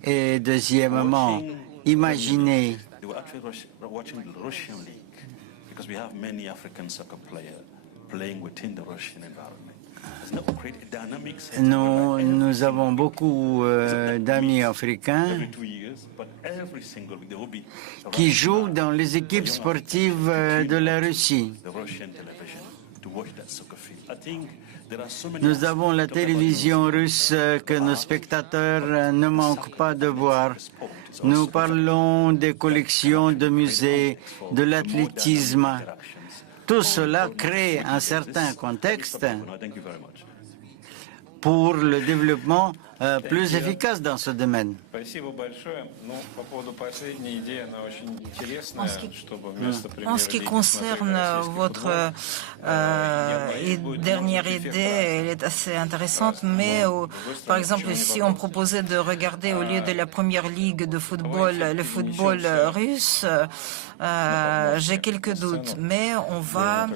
Et deuxièmement, imaginez they were actually watching the Russian league because we have many African soccer players playing within the Russian environment. Does not create a dynamic setting nous avons beaucoup d'amis africains every 2 years, but every single week there will be qui jouent dans les équipes sportives de la Russie. the Russian television to watch that soccer field. I think there are so many Nous avons la télévision russe que nos spectateurs ne manquent pas de voir. Nous parlons des collections de musées, de l'athlétisme. Tout cela crée un certain contexte Thank you very much. pour le développement plus efficace dans ce domaine. Спасибо большое. Ну, по поводу последней идеи, она очень интересная, чтобы вместо En ce qui concerne votre dernière idée, elle est assez intéressante, mais par exemple, si on proposait de regarder au lieu de la première ligue de football, le football russe, j'ai quelques doutes, mais on va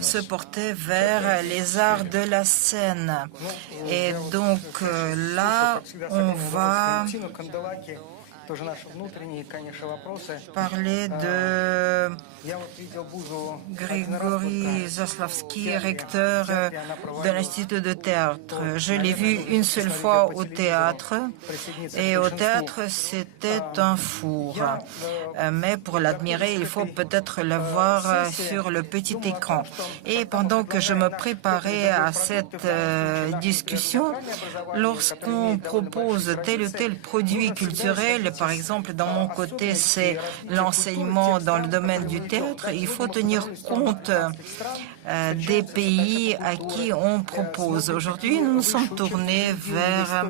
se porter vers les arts de la scène. Et donc là, on va parler de Grigory Zaslavsky, recteur de l'Institut de théâtre. Je l'ai vu une seule fois au théâtre, et au théâtre, c'était un four. Mais pour l'admirer, il faut peut-être le voir sur le petit écran. Et pendant que je me préparais à cette discussion, lorsqu'on propose tel ou tel produit culturel, par exemple, dans mon côté, c'est l'enseignement dans le domaine du théâtre, il faut tenir compte des pays à qui on propose. Aujourd'hui, nous nous sommes tournés vers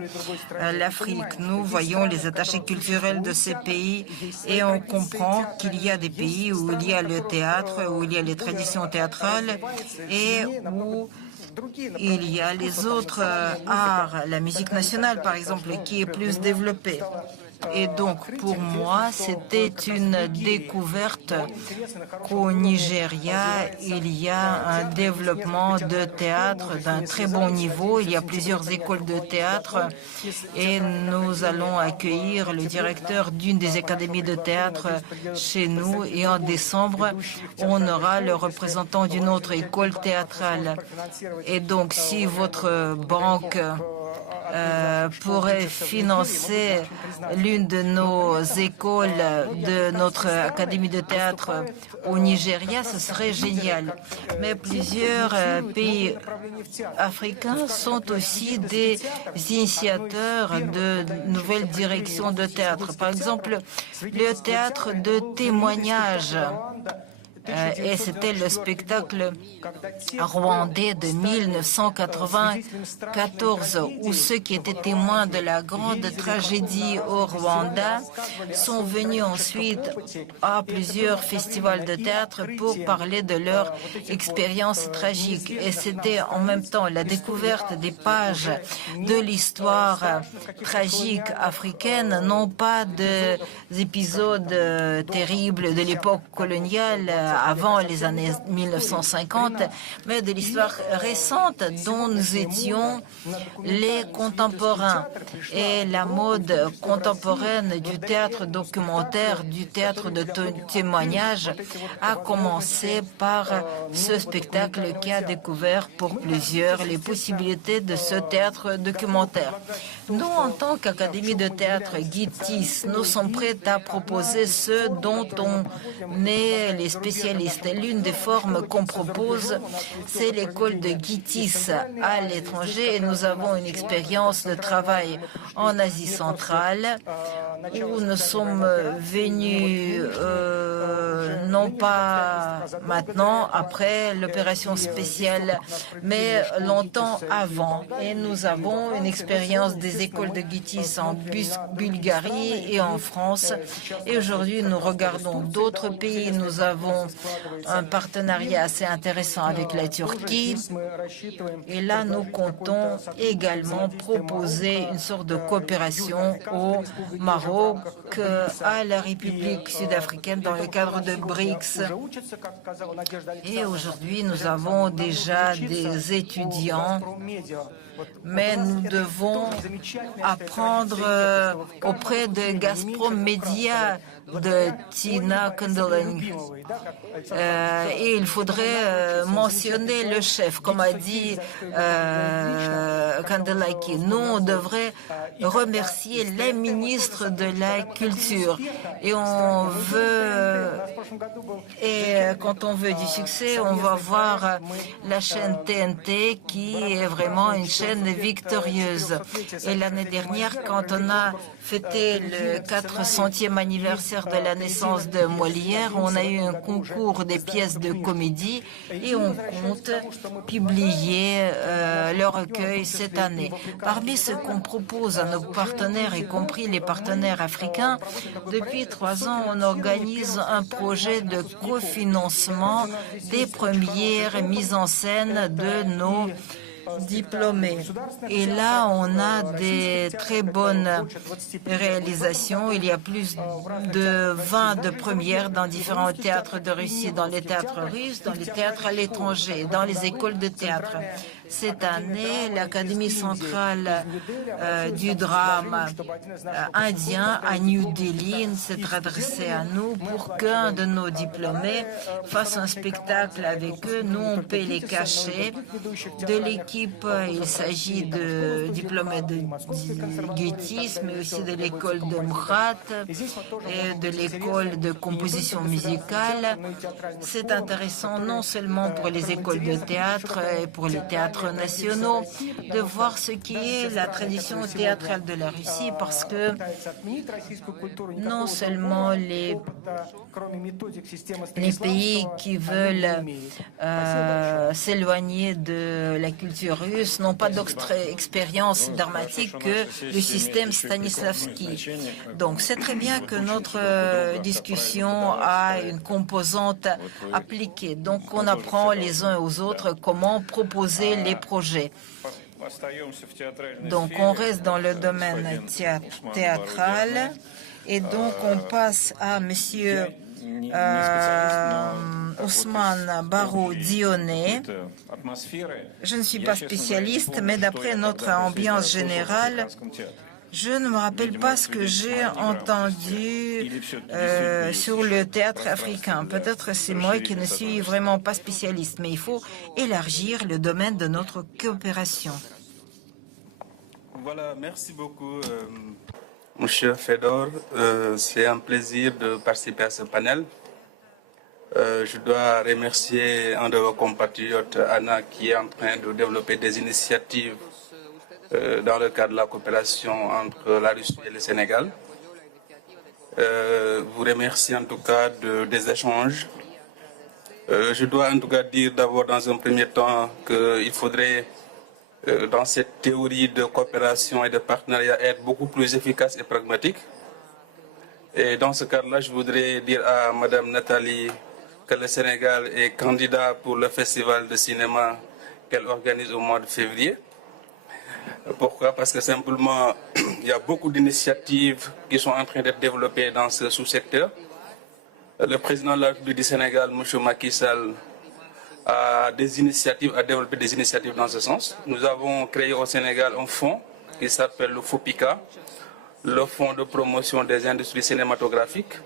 l'Afrique. Nous voyons les attachés culturels de ces pays et on comprend qu'il y a des pays où il y a le théâtre, où il y a les traditions théâtrales et où il y a les autres arts, la musique nationale par exemple, qui est plus développée. Et donc, pour moi, c'était une découverte qu'au Nigeria, il y a un développement de théâtre d'un très bon niveau. Il y a plusieurs écoles de théâtre et nous allons accueillir le directeur d'une des académies de théâtre chez nous. Et en décembre, on aura le représentant d'une autre école théâtrale. Et donc, si votre banque pourrait financer l'une de nos écoles de notre académie de théâtre au Nigeria, ce serait génial. Mais plusieurs pays africains sont aussi des initiateurs de nouvelles directions de théâtre. Par exemple, le théâtre de témoignage. Et c'était le spectacle rwandais de 1994, où ceux qui étaient témoins de la grande tragédie au Rwanda sont venus ensuite à plusieurs festivals de théâtre pour parler de leur expérience tragique. Et c'était en même temps la découverte des pages de l'histoire tragique africaine, non pas des épisodes terribles de l'époque coloniale avant les années 1950, mais de l'histoire récente dont nous étions les contemporains. Et la mode contemporaine du théâtre documentaire, du théâtre de témoignage a commencé par ce spectacle qui a découvert pour plusieurs les possibilités de ce théâtre documentaire. Nous, en tant qu'Académie de théâtre Gitis, nous sommes prêts à proposer ce dont on est les spécialistes. L'une des formes qu'on propose, c'est l'école de Gitis à l'étranger et nous avons une expérience de travail en Asie centrale où nous sommes venus non pas maintenant, après l'opération spéciale, mais longtemps avant. Et nous avons une expérience des écoles de Gitis en Bulgarie et en France. Et aujourd'hui, nous regardons d'autres pays. Nous avons un partenariat assez intéressant avec la Turquie. Et là, nous comptons également proposer une sorte de coopération au Maroc euros qu'à la République sud-africaine dans le cadre de BRICS. Et aujourd'hui, nous avons déjà des étudiants, mais nous devons apprendre auprès de Gazprom Media de Tina Kondeling. Et il faudrait mentionner le chef, comme a dit Kandelaki. Nous, on devrait remercier les ministres de la Culture. Et quand on veut du succès, on va voir la chaîne TNT qui est vraiment une chaîne victorieuse. Et l'année dernière, quand on a fêté le 400e anniversaire de la naissance de Molière, on a eu un concours des pièces de comédie et on compte publier le recueil cette année. Parmi ce qu'on propose à nos partenaires, y compris les partenaires africains, depuis 3 ans, on organise un projet de cofinancement des premières mises en scène de nos diplômés. Et là, on a des très bonnes réalisations. Il y a plus de 20 de premières dans différents théâtres de Russie, dans les théâtres russes, dans les théâtres à l'étranger, dans les écoles de théâtre. Cette année, l'Académie centrale du drame indien à New Delhi s'est adressée à nous pour qu'un de nos diplômés fasse un spectacle avec eux. Nous, on paie les cachets de l'équipe. Il s'agit de diplômés de Guitis, mais aussi de l'école de Mkhat et de l'école de composition musicale. C'est intéressant non seulement pour les écoles de théâtre et pour les théâtres nationaux de voir ce qui est la tradition théâtrale de la Russie, parce que non seulement les pays qui veulent s'éloigner de la culture russe n'ont pas d'autre expérience dramatique que le système Stanislavski. Donc c'est très bien que notre discussion a une composante appliquée. Donc on apprend les uns aux autres comment proposer les projets. Donc on reste dans le domaine théâtral et donc on passe à Monsieur Ousmane Barou Dionné. Je ne suis pas spécialiste, mais d'après notre ambiance générale, je ne me rappelle pas ce que j'ai entendu sur le théâtre africain. Peut-être c'est moi qui ne suis vraiment pas spécialiste, mais il faut élargir le domaine de notre coopération. Voilà, merci beaucoup, Monsieur Fedor. C'est un plaisir de participer à ce panel. Je dois remercier un de vos compatriotes, Anna, qui est en train de développer des initiatives dans le cadre de la coopération entre la Russie et le Sénégal. Vous remercie en tout cas des échanges. Je dois en tout cas dire d'abord dans un premier temps qu'il faudrait, dans cette théorie de coopération et de partenariat, être beaucoup plus efficace et pragmatique. Et dans ce cadre-là, je voudrais dire à Madame Nathalie que le Sénégal est candidat pour le festival de cinéma qu'elle organise au mois de février. Pourquoi? Parce que simplement, il y a beaucoup d'initiatives qui sont en train d'être développées dans ce sous-secteur. Le président de la République du Sénégal, M. Macky Sall, a développé des initiatives dans ce sens. Nous avons créé au Sénégal un fonds qui s'appelle le FOPICA, le Fonds de promotion des industries cinématographiques,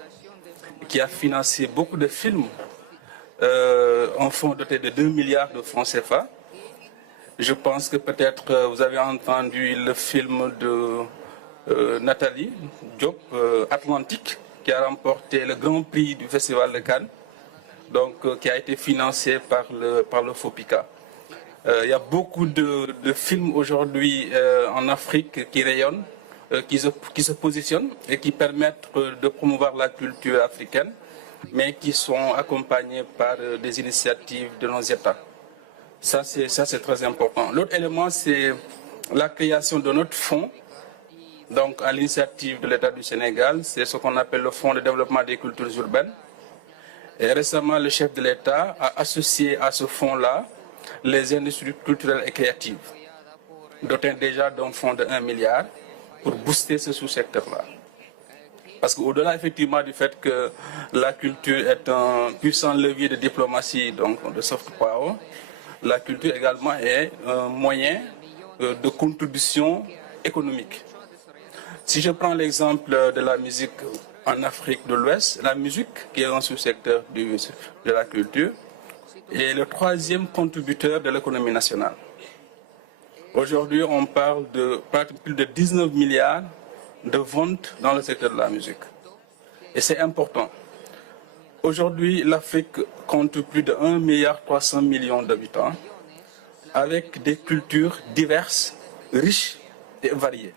qui a financé beaucoup de films, un fonds doté de 2 milliards de francs CFA. Je pense que peut-être vous avez entendu le film de Nathalie Diop, Atlantique, qui a remporté le grand prix du Festival de Cannes, donc qui a été financé par le FOPICA. Il y a beaucoup de films aujourd'hui en Afrique qui rayonnent, qui se positionnent et qui permettent de promouvoir la culture africaine, mais qui sont accompagnés par des initiatives de nos États. Ça, c'est très important. L'autre élément, c'est la création de notre fonds, donc à l'initiative de l'État du Sénégal. C'est ce qu'on appelle le Fonds de développement des cultures urbaines. Et récemment, le chef de l'État a associé à ce fonds-là les industries culturelles et créatives, doté déjà d'un fonds de 1 milliard pour booster ce sous-secteur-là. Parce qu'au-delà effectivement du fait que la culture est un puissant levier de diplomatie, donc de soft power, la culture également est un moyen de contribution économique. Si je prends l'exemple de la musique en Afrique de l'Ouest, la musique, qui est un sous-secteur de la culture, est le troisième contributeur de l'économie nationale. Aujourd'hui, on parle de pratiquement plus de 19 milliards de ventes dans le secteur de la musique. Et c'est important. Aujourd'hui, l'Afrique compte plus de 1,3 milliard d'habitants, avec des cultures diverses, riches et variées.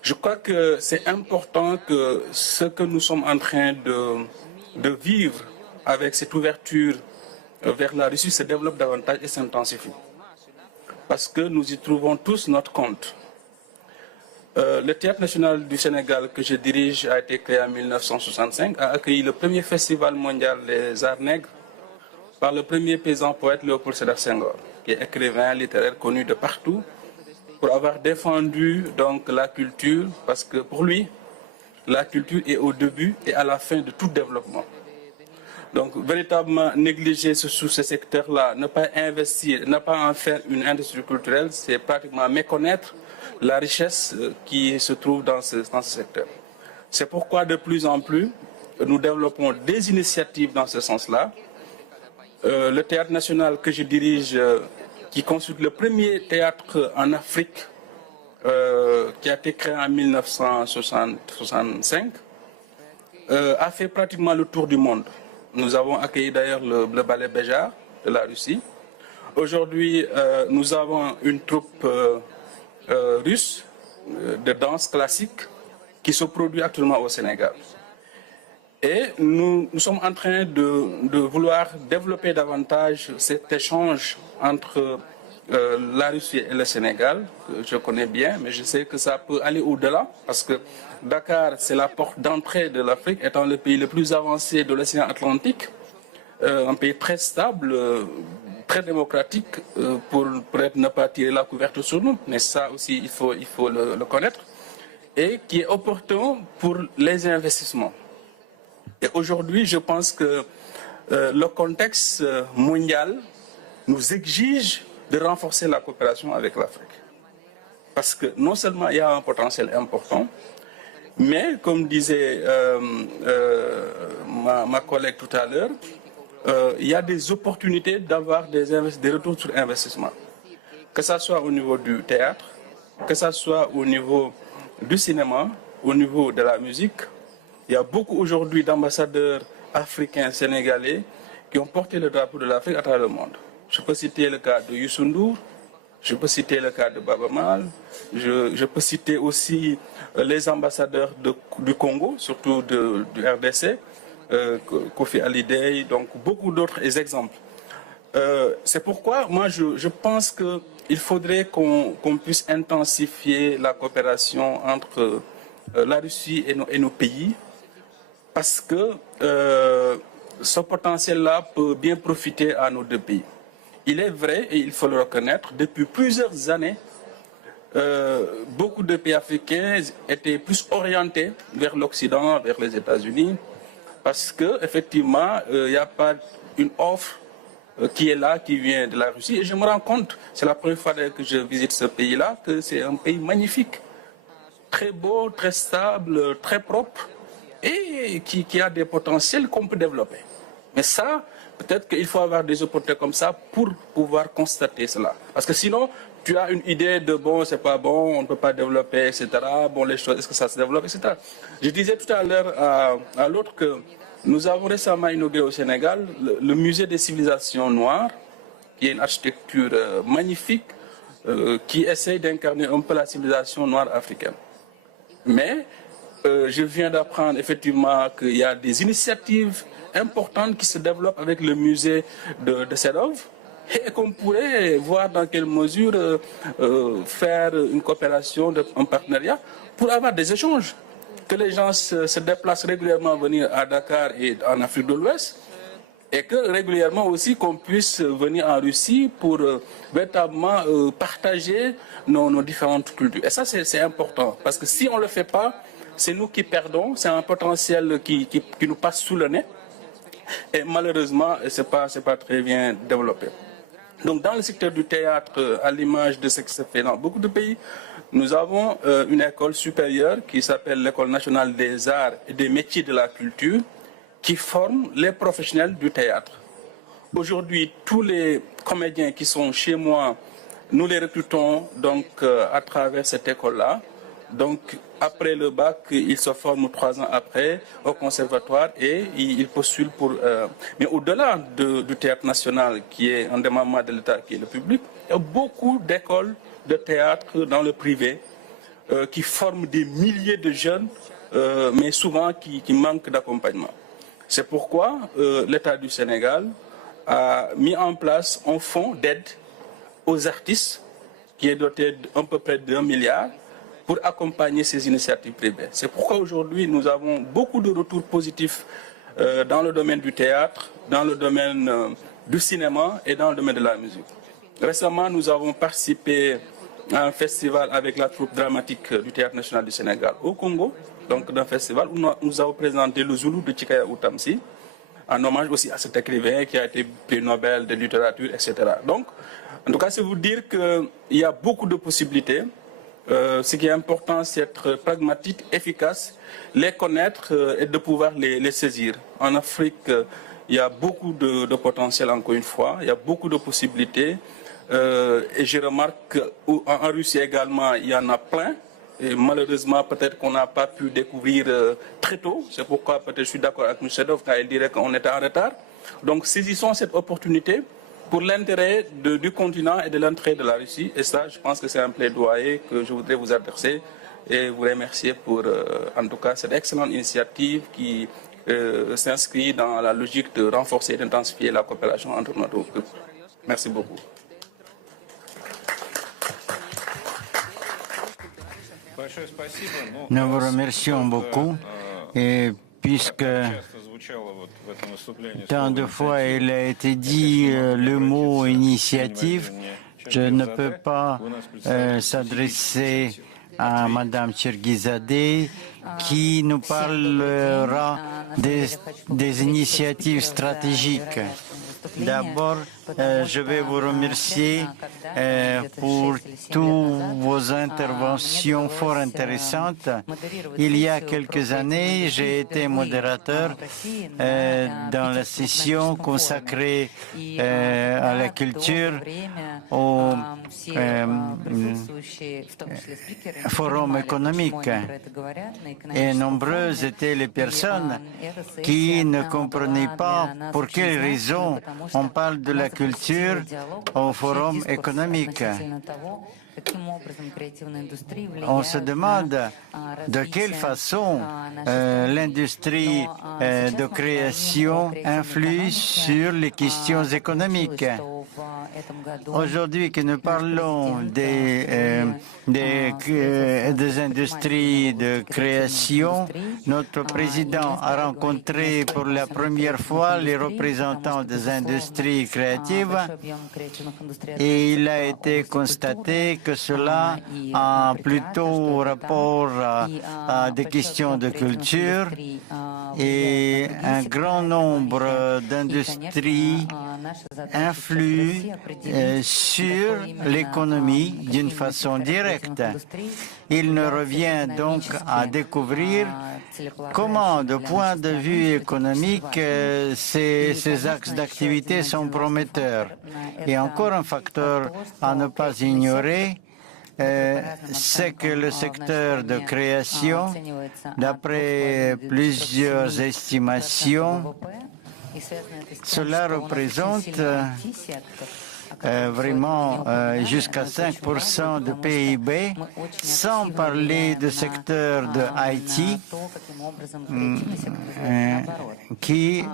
Je crois que c'est important que ce que nous sommes en train de vivre avec cette ouverture vers la Russie se développe davantage et s'intensifie. Parce que nous y trouvons tous notre compte. Le Théâtre national du Sénégal que je dirige a été créé en 1965, a accueilli le premier festival mondial des arts nègres par le premier paysan poète Léopold Sédar Senghor, qui est écrivain littéraire connu de partout, pour avoir défendu donc la culture, parce que pour lui, la culture est au début et à la fin de tout développement. Donc, véritablement négliger sous ce secteur-là, ne pas investir, ne pas en faire une industrie culturelle, c'est pratiquement méconnaître la richesse qui se trouve dans ce secteur. C'est pourquoi de plus en plus, nous développons des initiatives dans ce sens-là. Le Théâtre national que je dirige, qui constitue le premier théâtre en Afrique, qui a été créé en 1965, a fait pratiquement le tour du monde. Nous avons accueilli d'ailleurs le ballet Béjar de la Russie. Aujourd'hui, nous avons une troupe russe de danse classique qui se produit actuellement au Sénégal. Et nous sommes en train de vouloir développer davantage cet échange entre la Russie et le Sénégal, que je connais bien, mais je sais que ça peut aller au-delà, parce que Dakar, c'est la porte d'entrée de l'Afrique, étant le pays le plus avancé de l'océan Atlantique, un pays très stable, très démocratique, pour peut-être ne pas tirer la couverture sur nous, mais ça aussi, il faut le connaître, et qui est opportun pour les investissements. Et aujourd'hui, je pense que le contexte mondial nous exige de renforcer la coopération avec l'Afrique. Parce que non seulement il y a un potentiel important, mais comme disait ma collègue tout à l'heure, il y a des opportunités d'avoir des retours sur investissement. Que ce soit au niveau du théâtre, que ce soit au niveau du cinéma, au niveau de la musique. Il y a beaucoup aujourd'hui d'ambassadeurs africains, sénégalais, qui ont porté le drapeau de l'Afrique à travers le monde. Je peux citer le cas de Youssou N'Dour, je peux citer le cas de Baaba Maal, je peux citer aussi les ambassadeurs du Congo, surtout du RDC, Kofi Alidei, donc beaucoup d'autres exemples. C'est pourquoi moi je pense qu'il faudrait qu'on puisse intensifier la coopération entre la Russie et nos pays, parce que ce potentiel-là peut bien profiter à nos deux pays. Il est vrai, et il faut le reconnaître, depuis plusieurs années, beaucoup de pays africains étaient plus orientés vers l'Occident, vers les États-Unis, parce qu'effectivement, il n'y a pas une offre qui est là, qui vient de la Russie. Et je me rends compte, c'est la première fois que je visite ce pays-là, que c'est un pays magnifique, très beau, très stable, très propre, et qui a des potentiels qu'on peut développer. Mais ça, peut-être qu'il faut avoir des opportunités comme ça pour pouvoir constater cela. Parce que sinon, tu as une idée de bon, c'est pas bon, on ne peut pas développer, etc. Bon, les choses, est-ce que ça se développe, etc. Je disais tout à l'heure à l'autre que nous avons récemment inauguré au Sénégal le musée des civilisations noires, qui est une architecture magnifique, qui essaye d'incarner un peu la civilisation noire africaine. Mais je viens d'apprendre effectivement qu'il y a des initiatives importantes qui se développent avec le musée de Sedov et qu'on pourrait voir dans quelle mesure faire une coopération, un partenariat pour avoir des échanges. Que les gens se déplacent régulièrement venir à Dakar et en Afrique de l'Ouest et que régulièrement aussi qu'on puisse venir en Russie pour véritablement partager nos différentes cultures. Et ça, c'est important parce que si on ne le fait pas, c'est nous qui perdons, c'est un potentiel qui nous passe sous le nez. Et malheureusement, ce n'est pas très bien développé. Donc dans le secteur du théâtre, à l'image de ce qui se fait dans beaucoup de pays, nous avons une école supérieure qui s'appelle l'École nationale des arts et des métiers de la culture, qui forme les professionnels du théâtre. Aujourd'hui, tous les comédiens qui sont chez moi, nous les recrutons donc à travers cette école-là. Donc après le bac, ils se forment 3 ans après au conservatoire et ils postulent pour... Mais au-delà du théâtre national, qui est un démembrement de l'État, qui est le public, il y a beaucoup d'écoles de théâtre dans le privé qui forment des milliers de jeunes, mais souvent qui manquent d'accompagnement. C'est pourquoi l'État du Sénégal a mis en place un fonds d'aide aux artistes qui est doté d'à peu près d'1 milliard pour accompagner ces initiatives privées. C'est pourquoi aujourd'hui nous avons beaucoup de retours positifs dans le domaine du théâtre, dans le domaine du cinéma et dans le domaine de la musique. Récemment, nous avons participé à un festival avec la troupe dramatique du Théâtre national du Sénégal au Congo, donc d'un festival où nous avons présenté le Zoulou de Tchikaya Outamsi, en hommage aussi à cet écrivain qui a été prix Nobel de littérature, etc. Donc, en tout cas, c'est vous dire qu'il y a beaucoup de possibilités. Ce qui est important, c'est d'être pragmatique, efficace, les connaître et de pouvoir les saisir. En Afrique, il y a beaucoup de potentiel, encore une fois, il y a beaucoup de possibilités. Et je remarque qu'en Russie également, il y en a plein. Et malheureusement, peut-être qu'on n'a pas pu découvrir très tôt. C'est pourquoi peut-être je suis d'accord avec M. Sedov quand il dirait qu'on était en retard. Donc saisissons cette opportunité pour l'intérêt du continent et de l'entrée de la Russie. Et ça, je pense que c'est un plaidoyer que je voudrais vous adresser et vous remercier pour, en tout cas, cette excellente initiative qui s'inscrit dans la logique de renforcer et d'intensifier la coopération entre nos deux peuples. Merci beaucoup. Nous vous remercions beaucoup et puisque tant de fois il a été dit le mot initiative, je ne peux pas s'adresser à Madame Cherghizadeh qui nous parlera des initiatives stratégiques. D'abord, je vais vous remercier pour toutes vos interventions fort intéressantes. Il y a quelques années, j'ai été modérateur dans la session consacrée à la culture au forum économique. Et nombreuses étaient les personnes qui ne comprenaient pas pour quelles raisons on parle de la culture au forum économique. On se demande de quelle façon l'industrie de création influe sur les questions économiques. Aujourd'hui que nous parlons des industries de création, notre président a rencontré pour la première fois les représentants des industries créatives et il a été constaté que cela a plutôt rapport à des questions de culture et un grand nombre d'industries influent sur l'économie d'une façon directe. Il nous revient donc à découvrir comment, de point de vue économique, ces axes d'activité sont prometteurs. Et encore un facteur à ne pas ignorer, c'est que le secteur de création, d'après plusieurs estimations, cela représente vraiment jusqu'à 5% de PIB, sans parler du secteur de IT, qui,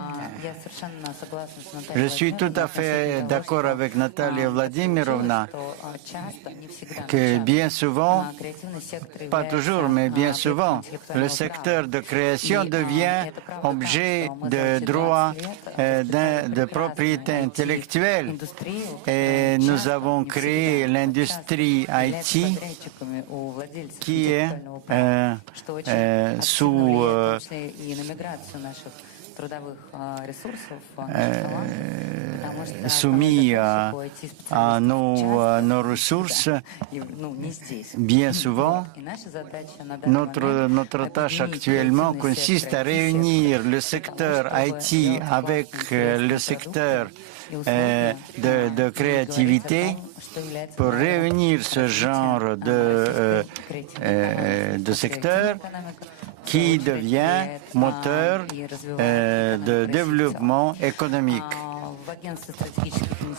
je suis tout à fait d'accord avec Natalia Vladimirovna, que bien souvent, pas toujours, mais bien souvent, le secteur de création devient objet de droits de propriété intellectuelle Et nous avons créé l'industrie IT qui est soumis à nos ressources. Bien souvent, notre tâche actuellement consiste à réunir le secteur IT avec le secteur de créativité pour réunir ce genre de secteur qui devient moteur de développement économique.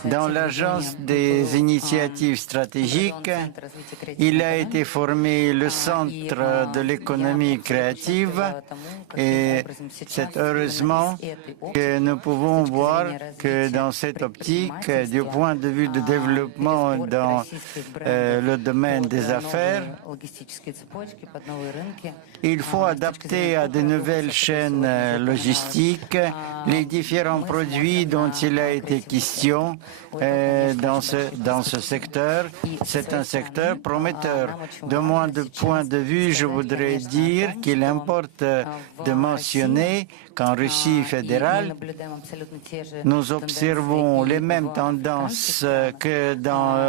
Dans l'Agence des initiatives stratégiques, il a été formé le Centre de l'économie créative et c'est heureusement que nous pouvons voir que dans cette optique, du point de vue de développement dans le domaine des affaires, il faut adapter à de nouvelles chaînes logistiques les différents produits dont il a été question dans ce secteur. C'est un secteur prometteur. De mon point de vue, je voudrais dire qu'il importe de mentionner qu'en Russie fédérale, nous observons les mêmes tendances que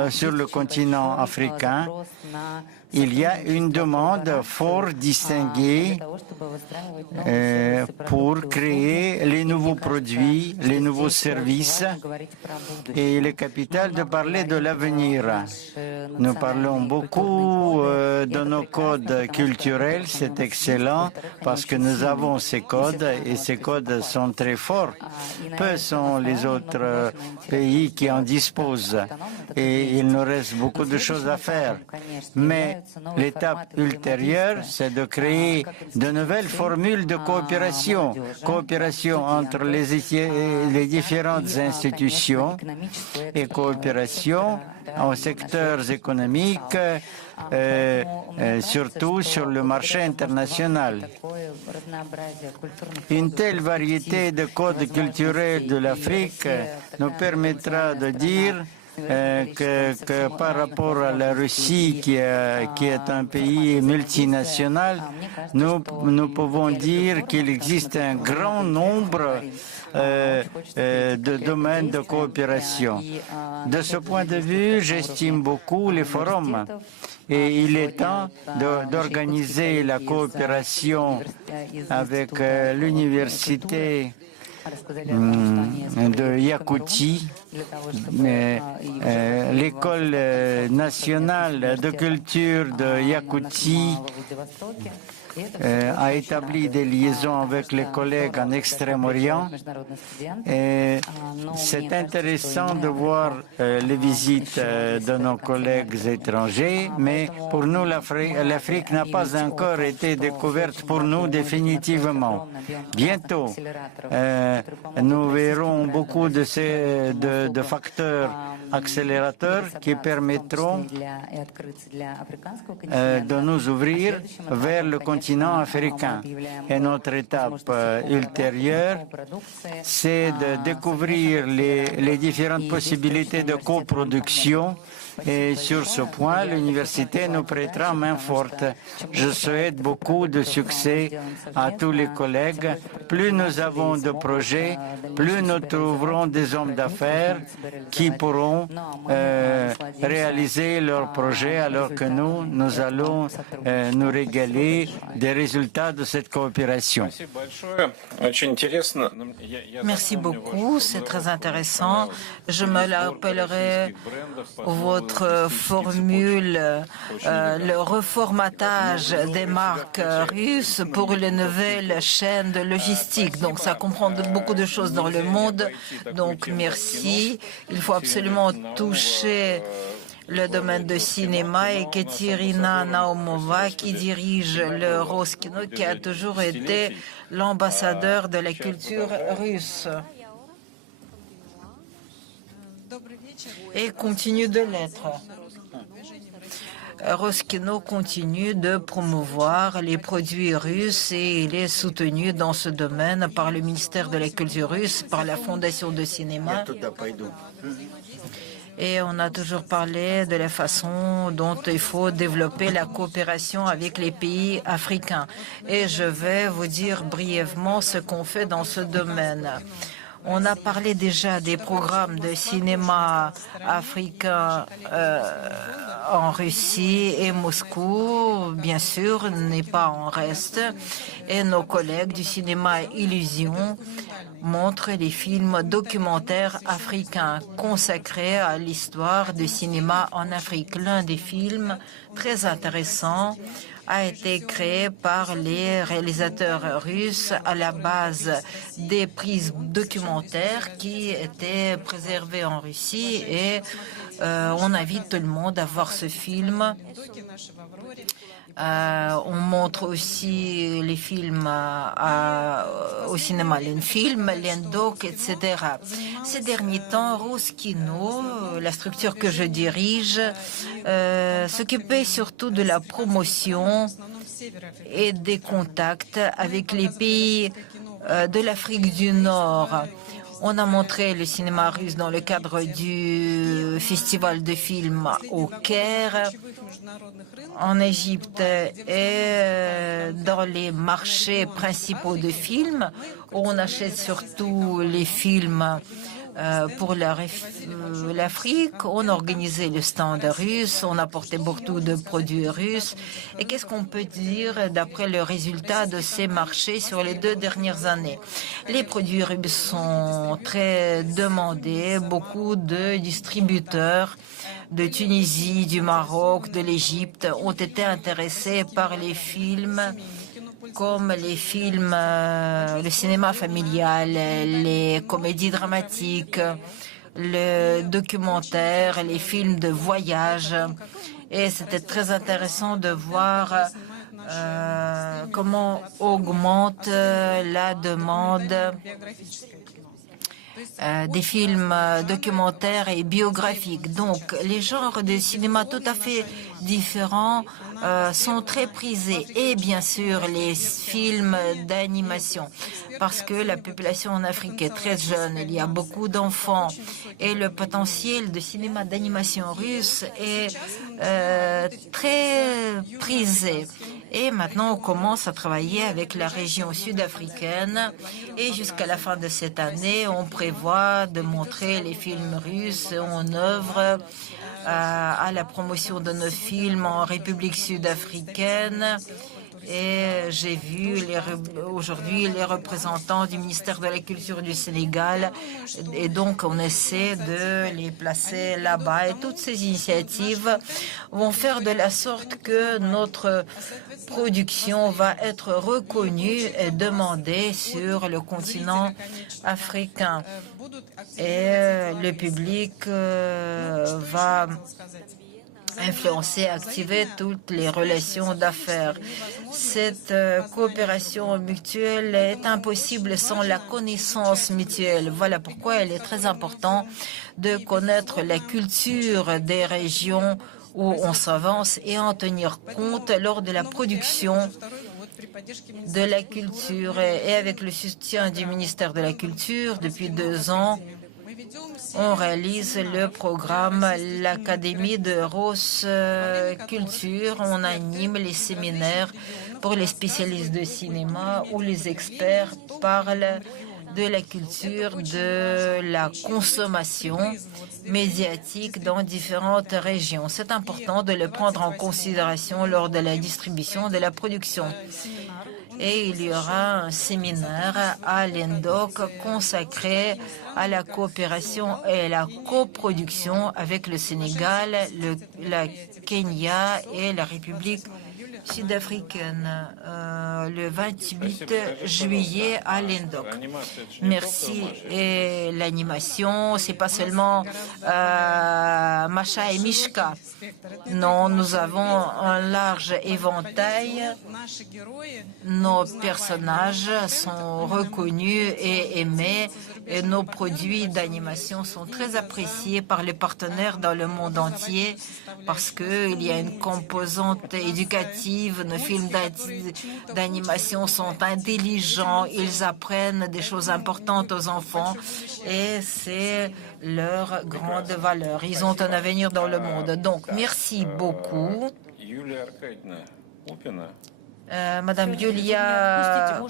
sur le continent africain. Il y a une demande fort distinguée pour créer les nouveaux produits, les nouveaux services, et il est capital de parler de l'avenir. Nous parlons beaucoup de nos codes culturels, c'est excellent parce que nous avons ces codes et ces codes sont très forts. Peu sont les autres pays qui en disposent et il nous reste beaucoup de choses à faire. Mais l'étape ultérieure, c'est de créer de nouvelles formules de coopération, coopération entre les différentes institutions et coopération en secteurs économiques, surtout sur le marché international. Une telle variété de codes culturels de l'Afrique nous permettra de dire que par rapport à la Russie, qui est un pays multinational, nous pouvons dire qu'il existe un grand nombre de domaines de coopération. De ce point de vue, j'estime beaucoup les forums et il est temps d'organiser la coopération avec l'université de Yakoutie, l'école nationale de culture de Yakoutie a établi des liaisons avec les collègues en Extrême-Orient. C'est intéressant de voir les visites de nos collègues étrangers, mais pour nous, l'Afrique n'a pas encore été découverte pour nous définitivement. Bientôt, nous verrons beaucoup de facteurs accélérateurs qui permettront de nous ouvrir vers le continent africain. Et notre étape ultérieure, c'est de découvrir les différentes possibilités de coproduction. Et sur ce point, l'université nous prêtera main forte. Je souhaite beaucoup de succès à tous les collègues. Plus nous avons de projets, plus nous trouverons des hommes d'affaires qui pourront réaliser leurs projets, alors que nous allons nous régaler des résultats de cette coopération. Merci beaucoup, c'est très intéressant. Je me rappellerai votre formule, le reformatage des marques russes pour les nouvelles chaînes de logistique. Donc ça comprend beaucoup de choses dans le monde. Donc merci. Il faut absolument toucher le domaine de cinéma, et Katerina Naumova qui dirige le Roskino, qui a toujours été l'ambassadeur de la culture russe. Et continue de l'être. Roskino continue de promouvoir les produits russes et il est soutenu dans ce domaine par le ministère de la Culture russe, par la Fondation de cinéma. Et on a toujours parlé de la façon dont il faut développer la coopération avec les pays africains. Et je vais vous dire brièvement ce qu'on fait dans ce domaine. On a parlé déjà des programmes de cinéma africain en Russie et Moscou, bien sûr, n'est pas en reste. Et nos collègues du cinéma Illusion montrent les films documentaires africains consacrés à l'histoire du cinéma en Afrique. L'un des films très intéressants a été créé par les réalisateurs russes à la base des prises documentaires qui étaient préservées en Russie et on invite tout le monde à voir ce film. On montre aussi les films au cinéma, Lenfilm, Lendoc, etc. Ces derniers temps, Roskino, la structure que je dirige, s'occupait surtout de la promotion et des contacts avec les pays de l'Afrique du Nord. On a montré le cinéma russe dans le cadre du festival de films au Caire, en Égypte et dans les marchés principaux de films, où on achète surtout les films pour l'Afrique. On a organisé le stand russe, on a porté beaucoup de produits russes. Et qu'est-ce qu'on peut dire d'après le résultat de ces marchés sur les 2 dernières années? Les produits russes sont très demandés, beaucoup de distributeurs de Tunisie, du Maroc, de l'Égypte ont été intéressés par les films comme les films, le cinéma familial, les comédies dramatiques, le documentaire, les films de voyage. Et c'était très intéressant de voir comment augmente la demande des films documentaires et biographiques. Donc, les genres de cinéma tout à fait différents sont très prisés. Et bien sûr, les films d'animation. Parce que la population en Afrique est très jeune, il y a beaucoup d'enfants. Et le potentiel de cinéma d'animation russe est très prisé. Et maintenant, on commence à travailler avec la région sud-africaine. Et jusqu'à la fin de cette année, on prévoit de montrer les films russes en œuvre à la promotion de nos films en République sud-africaine. Et j'ai vu aujourd'hui les représentants du ministère de la Culture du Sénégal. Et donc, on essaie de les placer là-bas. Et toutes ces initiatives vont faire de la sorte que notre production va être reconnue et demandée sur le continent africain. Et le public va influencer, activer toutes les relations d'affaires. Cette coopération mutuelle est impossible sans la connaissance mutuelle. Voilà pourquoi il est très important de connaître la culture des régions où on s'avance et en tenir compte lors de la production de la culture. Et avec le soutien du ministère de la Culture, depuis 2 ans, on réalise le programme l'Académie de Rose Culture. On anime les séminaires pour les spécialistes de cinéma où les experts parlent de la culture, de la consommation médiatique dans différentes régions. C'est important de le prendre en considération lors de la distribution, de la production. Et il y aura un séminaire à l'ENDOC consacré à la coopération et la coproduction avec le Sénégal, la Kenya et la République sud-africaine le 28 juillet à l'ENDOC. Merci. Et l'animation, c'est pas seulement Macha et Mishka. Non, nous avons un large éventail. Nos personnages sont reconnus et aimés et nos produits d'animation sont très appréciés par les partenaires dans le monde entier parce qu'il y a une composante éducative éducative, nos films d'animation sont intelligents, ils apprennent des choses importantes aux enfants et c'est leur grande valeur. Ils ont un avenir dans le monde. Donc, merci beaucoup. Madame Yulia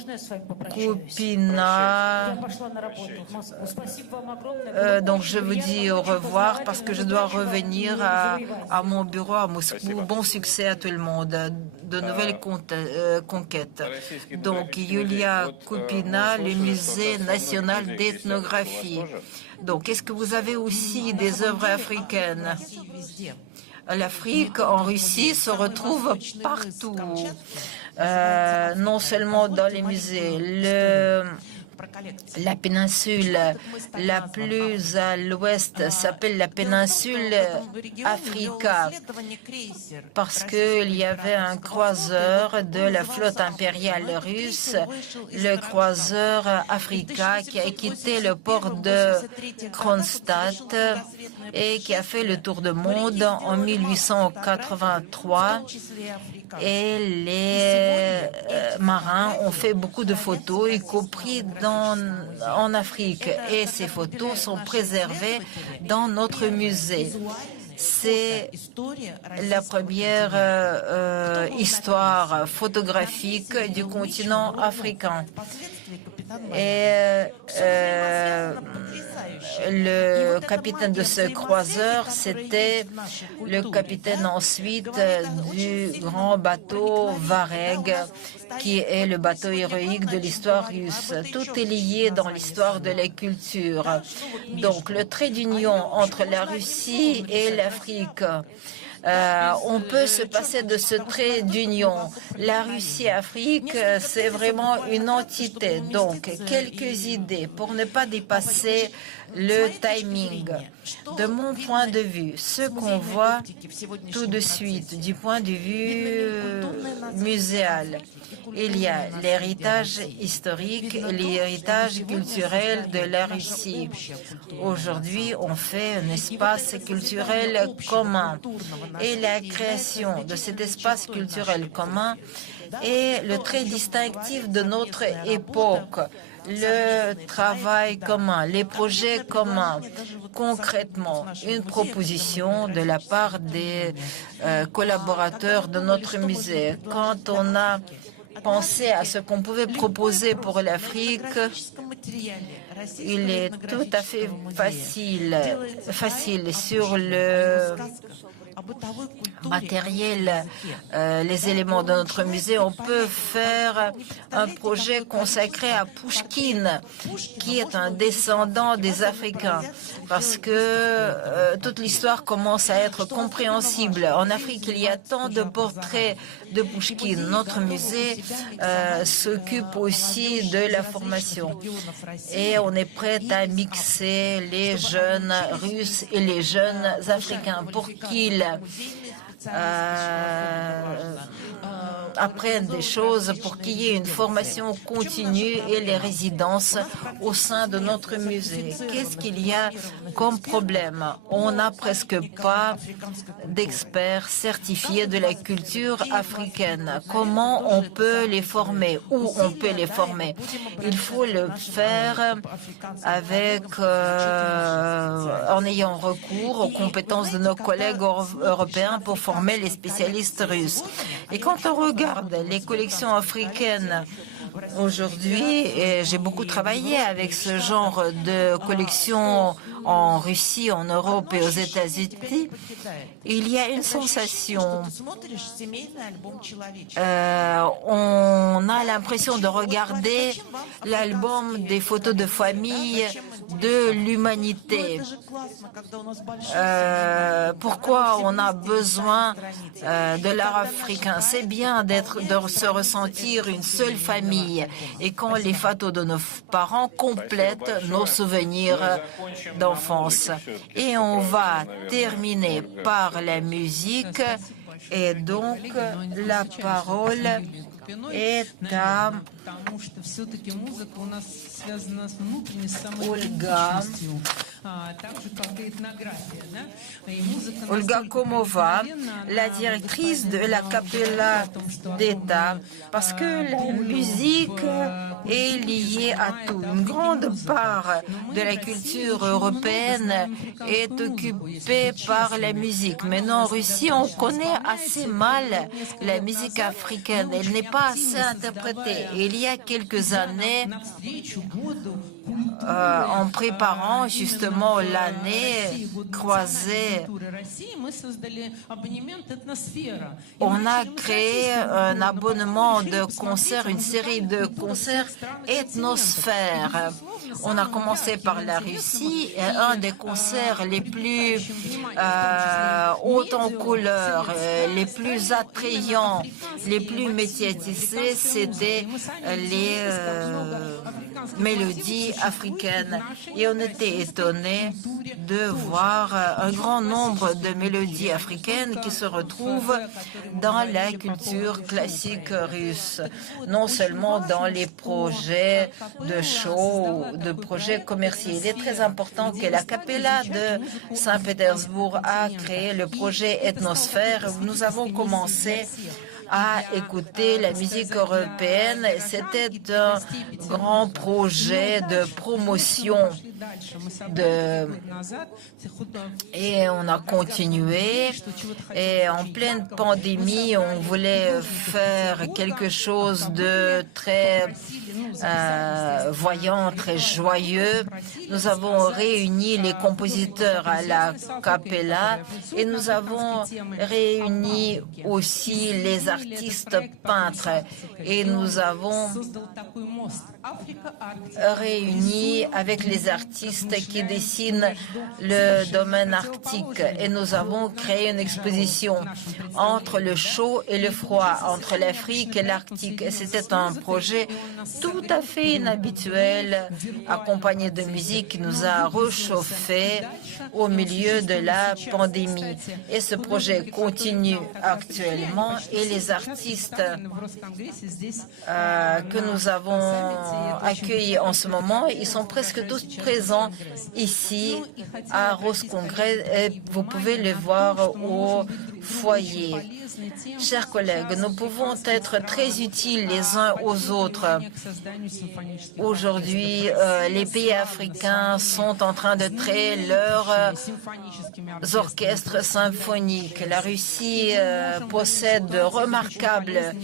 Kupina, donc je vous dis au revoir parce que je dois revenir à mon bureau à Moscou. Bon succès à tout le monde, de nouvelles conquêtes. Donc Yulia Kupina, le Musée national d'ethnographie. Donc est-ce que vous avez aussi des œuvres africaines? L'Afrique en Russie se retrouve partout, non seulement dans les musées. La péninsule la plus à l'ouest s'appelle la péninsule Africa parce qu'il y avait un croiseur de la flotte impériale russe, le croiseur Africa, qui a quitté le port de Kronstadt et qui a fait le tour du monde en 1883. Et les marins ont fait beaucoup de photos, y compris en Afrique. Et ces photos sont préservées dans notre musée. C'est la première histoire photographique du continent africain. Et le capitaine de ce croiseur, c'était le capitaine ensuite du grand bateau Vareg, qui est le bateau héroïque de l'histoire russe. Tout est lié dans l'histoire de la culture. Donc le trait d'union entre la Russie et l'Afrique. On peut se passer de ce trait d'union. La Russie-Afrique, c'est vraiment une entité. Donc, quelques idées pour ne pas dépasser le timing. De mon point de vue, ce qu'on voit tout de suite du point de vue muséal, il y a l'héritage historique et l'héritage culturel de la Russie. Aujourd'hui, on fait un espace culturel commun. Et la création de cet espace culturel commun est le trait distinctif de notre époque. Le travail commun, les projets communs, concrètement, une proposition de la part des collaborateurs de notre musée. Quand on a pensé à ce qu'on pouvait proposer pour l'Afrique, il est tout à fait facile sur le matériel, les éléments de notre musée. On peut faire un projet consacré à Pouchkine, qui est un descendant des Africains, parce que toute l'histoire commence à être compréhensible. En Afrique, il y a tant de portraits de Pouchkine. Notre musée s'occupe aussi de la formation. Et on est prêt à mixer les jeunes Russes et les jeunes Africains pour qu'ils apprennent des choses, pour qu'il y ait une formation continue et les résidences au sein de notre musée. Qu'est-ce qu'il y a comme problème? On n'a presque pas d'experts certifiés de la culture africaine. Comment on peut les former? Où on peut les former? Il faut le faire avec, en ayant recours aux compétences de nos collègues européens pour former les spécialistes russes. Et quand on regarde les collections africaines aujourd'hui, et j'ai beaucoup travaillé avec ce genre de collection en Russie, en Europe et aux États-Unis, il y a une sensation. On a l'impression de regarder l'album des photos de famille de l'humanité. Pourquoi on a besoin de l'art africain? C'est bien de se ressentir une seule famille, et quand les photos de nos parents complètent nos souvenirs d'enfance. Et on va terminer par la musique, et donc la parole est à Olga Olga Komova, la directrice de la Capella d'État, parce que la musique est liée à tout. Une grande part de la culture européenne est occupée par la musique. Maintenant, en Russie, on connaît assez mal la musique africaine. Elle n'est pas assez interprétée. Il y a quelques années, en préparant justement l'année croisée, on a créé un abonnement de concerts, une série de concerts ethnosphères. On a commencé par la Russie et un des concerts les plus hauts en couleur, les plus attrayants, les plus médiatisés, c'était les mélodies africaines. Et on était étonnés de voir un grand nombre de mélodies africaines qui se retrouvent dans la culture classique russe, non seulement dans les projets de show, de projets commerciaux. Il est très important que la Capella de Saint-Pétersbourg a créé le projet Ethnosphère. Nous avons commencé à écouter la musique européenne. C'était un grand projet de promotion et on a continué. Et en pleine pandémie, on voulait faire quelque chose de très voyant, très joyeux. Nous avons réuni les compositeurs à la Capella et nous avons réuni aussi les artistes peintres et nous avons réuni avec les artistes qui dessinent le domaine arctique et nous avons créé une exposition entre le chaud et le froid, entre l'Afrique et l'Arctique. Et c'était un projet tout à fait inhabituel, accompagné de musique qui nous a réchauffés au milieu de la pandémie. Et ce projet continue actuellement et les artistes que nous avons accueillis en ce moment, ils sont presque tous présents ici à Rose Congrès et vous pouvez les voir au foyer. Chers collègues, nous pouvons être très utiles les uns aux autres. Aujourd'hui, les pays africains sont en train de créer leurs orchestres symphoniques. La Russie possède de remarquables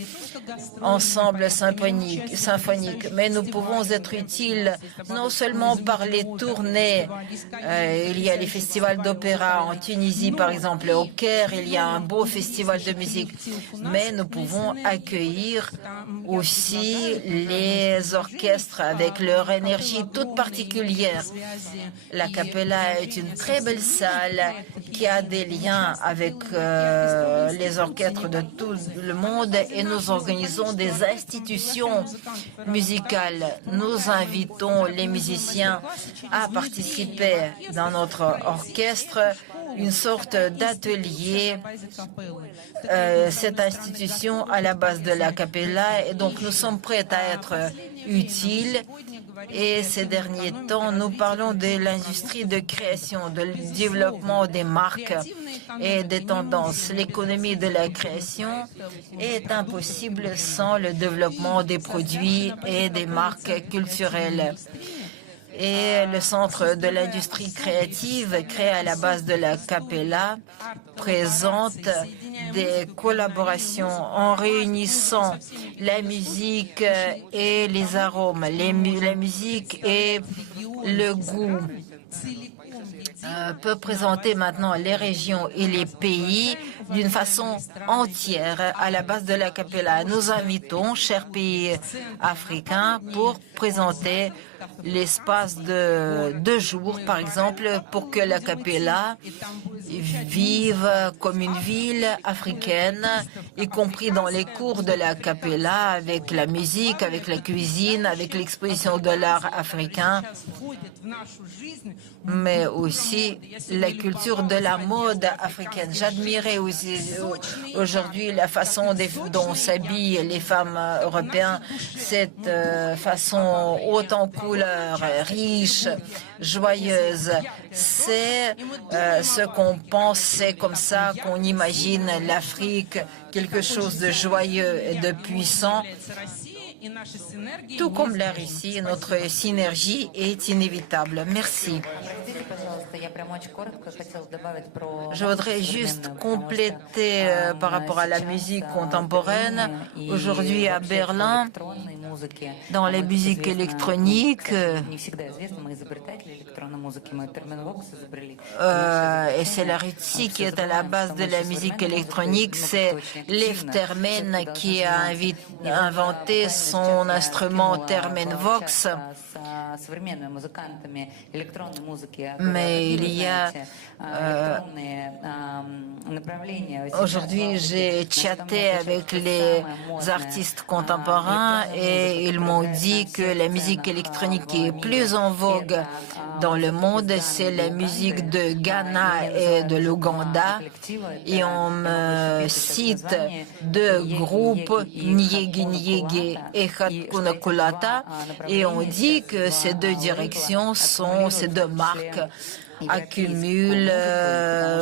ensembles symphoniques, mais nous pouvons être utiles non seulement par les tournées. Il y a les festivals d'opéra en Tunisie, par exemple, au Caire, il y a un beau festival de musique, mais nous pouvons accueillir aussi les orchestres avec leur énergie toute particulière. La Capella est une très belle salle qui a des liens avec les orchestres de tout le monde et nous organisons des institutions musicales. Nous invitons les musiciens à participer dans notre orchestre, une sorte d'atelier, cette institution à la base de la Capella, et donc nous sommes prêts à être utiles. Et ces derniers temps, nous parlons de l'industrie de création, de développement des marques et des tendances. L'économie de la création est impossible sans le développement des produits et des marques culturelles. Et le Centre de l'industrie créative, créé à la base de la Capella, présente des collaborations en réunissant la musique et les arômes, la musique et le goût. Peut présenter maintenant les régions et les pays d'une façon entière à la base de la Capella. Nous invitons, chers pays africains, pour présenter l'espace de 2 jours, par exemple, pour que la Capella vive comme une ville africaine, y compris dans les cours de la Capella, avec la musique, avec la cuisine, avec l'exposition de l'art africain. mais aussi la culture de la mode africaine. J'admirais aussi aujourd'hui la façon dont s'habillent les femmes européennes, cette façon haute en couleurs, riche, joyeuse. C'est ce qu'on pense, c'est comme ça qu'on imagine l'Afrique, quelque chose de joyeux et de puissant. Tout comme la Russie, notre synergie est inévitable. Merci. Je voudrais juste compléter par rapport à la musique contemporaine. Aujourd'hui à Berlin, dans les musiques électroniques, et c'est la Russie qui est à la base de la musique électronique, c'est Lev Termen qui a inventé son instrument Termen Vox. Mais il y a aujourd'hui j'ai chatté avec les artistes contemporains et ils m'ont dit que la musique électronique qui est plus en vogue dans le monde, c'est la musique de Ghana et de l'Ouganda. Et on me cite deux groupes, Nyegi Nyegi et Hakuna Kulata, et on dit que ces deux directions ces deux marques accumulent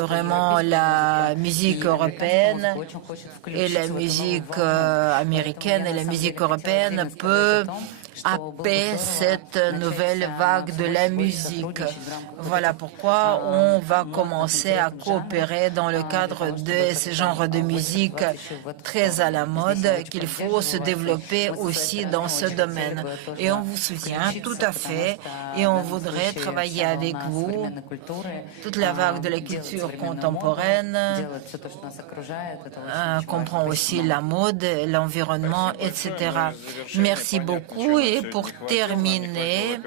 vraiment la musique européenne et la musique américaine, et la musique européenne peut happer cette nouvelle vague de la musique. Voilà pourquoi on va commencer à coopérer dans le cadre de ce genre de musique très à la mode, qu'il faut se développer aussi dans ce domaine. Et on vous soutient tout à fait et on voudrait travailler avec vous. Toute la vague de la culture contemporaine comprend aussi la mode, l'environnement, etc. Merci beaucoup. Et pour terminer,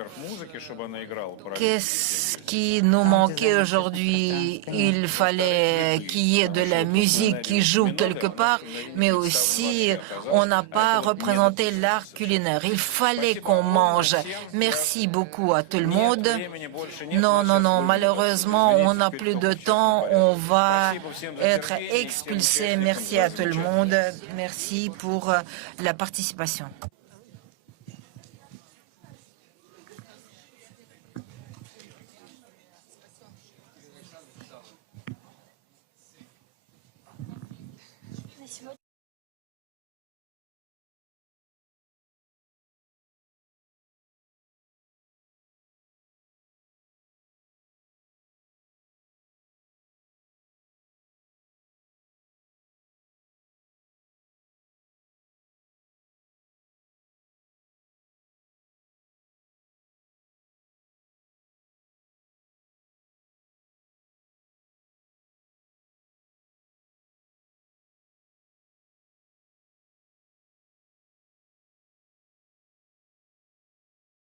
qu'est-ce qui nous manquait aujourd'hui? Il fallait qu'il y ait de la musique qui joue quelque part, mais aussi on n'a pas représenté l'art culinaire. Il fallait qu'on mange. Merci beaucoup à tout le monde. Non, malheureusement, on n'a plus de temps. On va être expulsé. Merci à tout le monde. Merci pour la participation.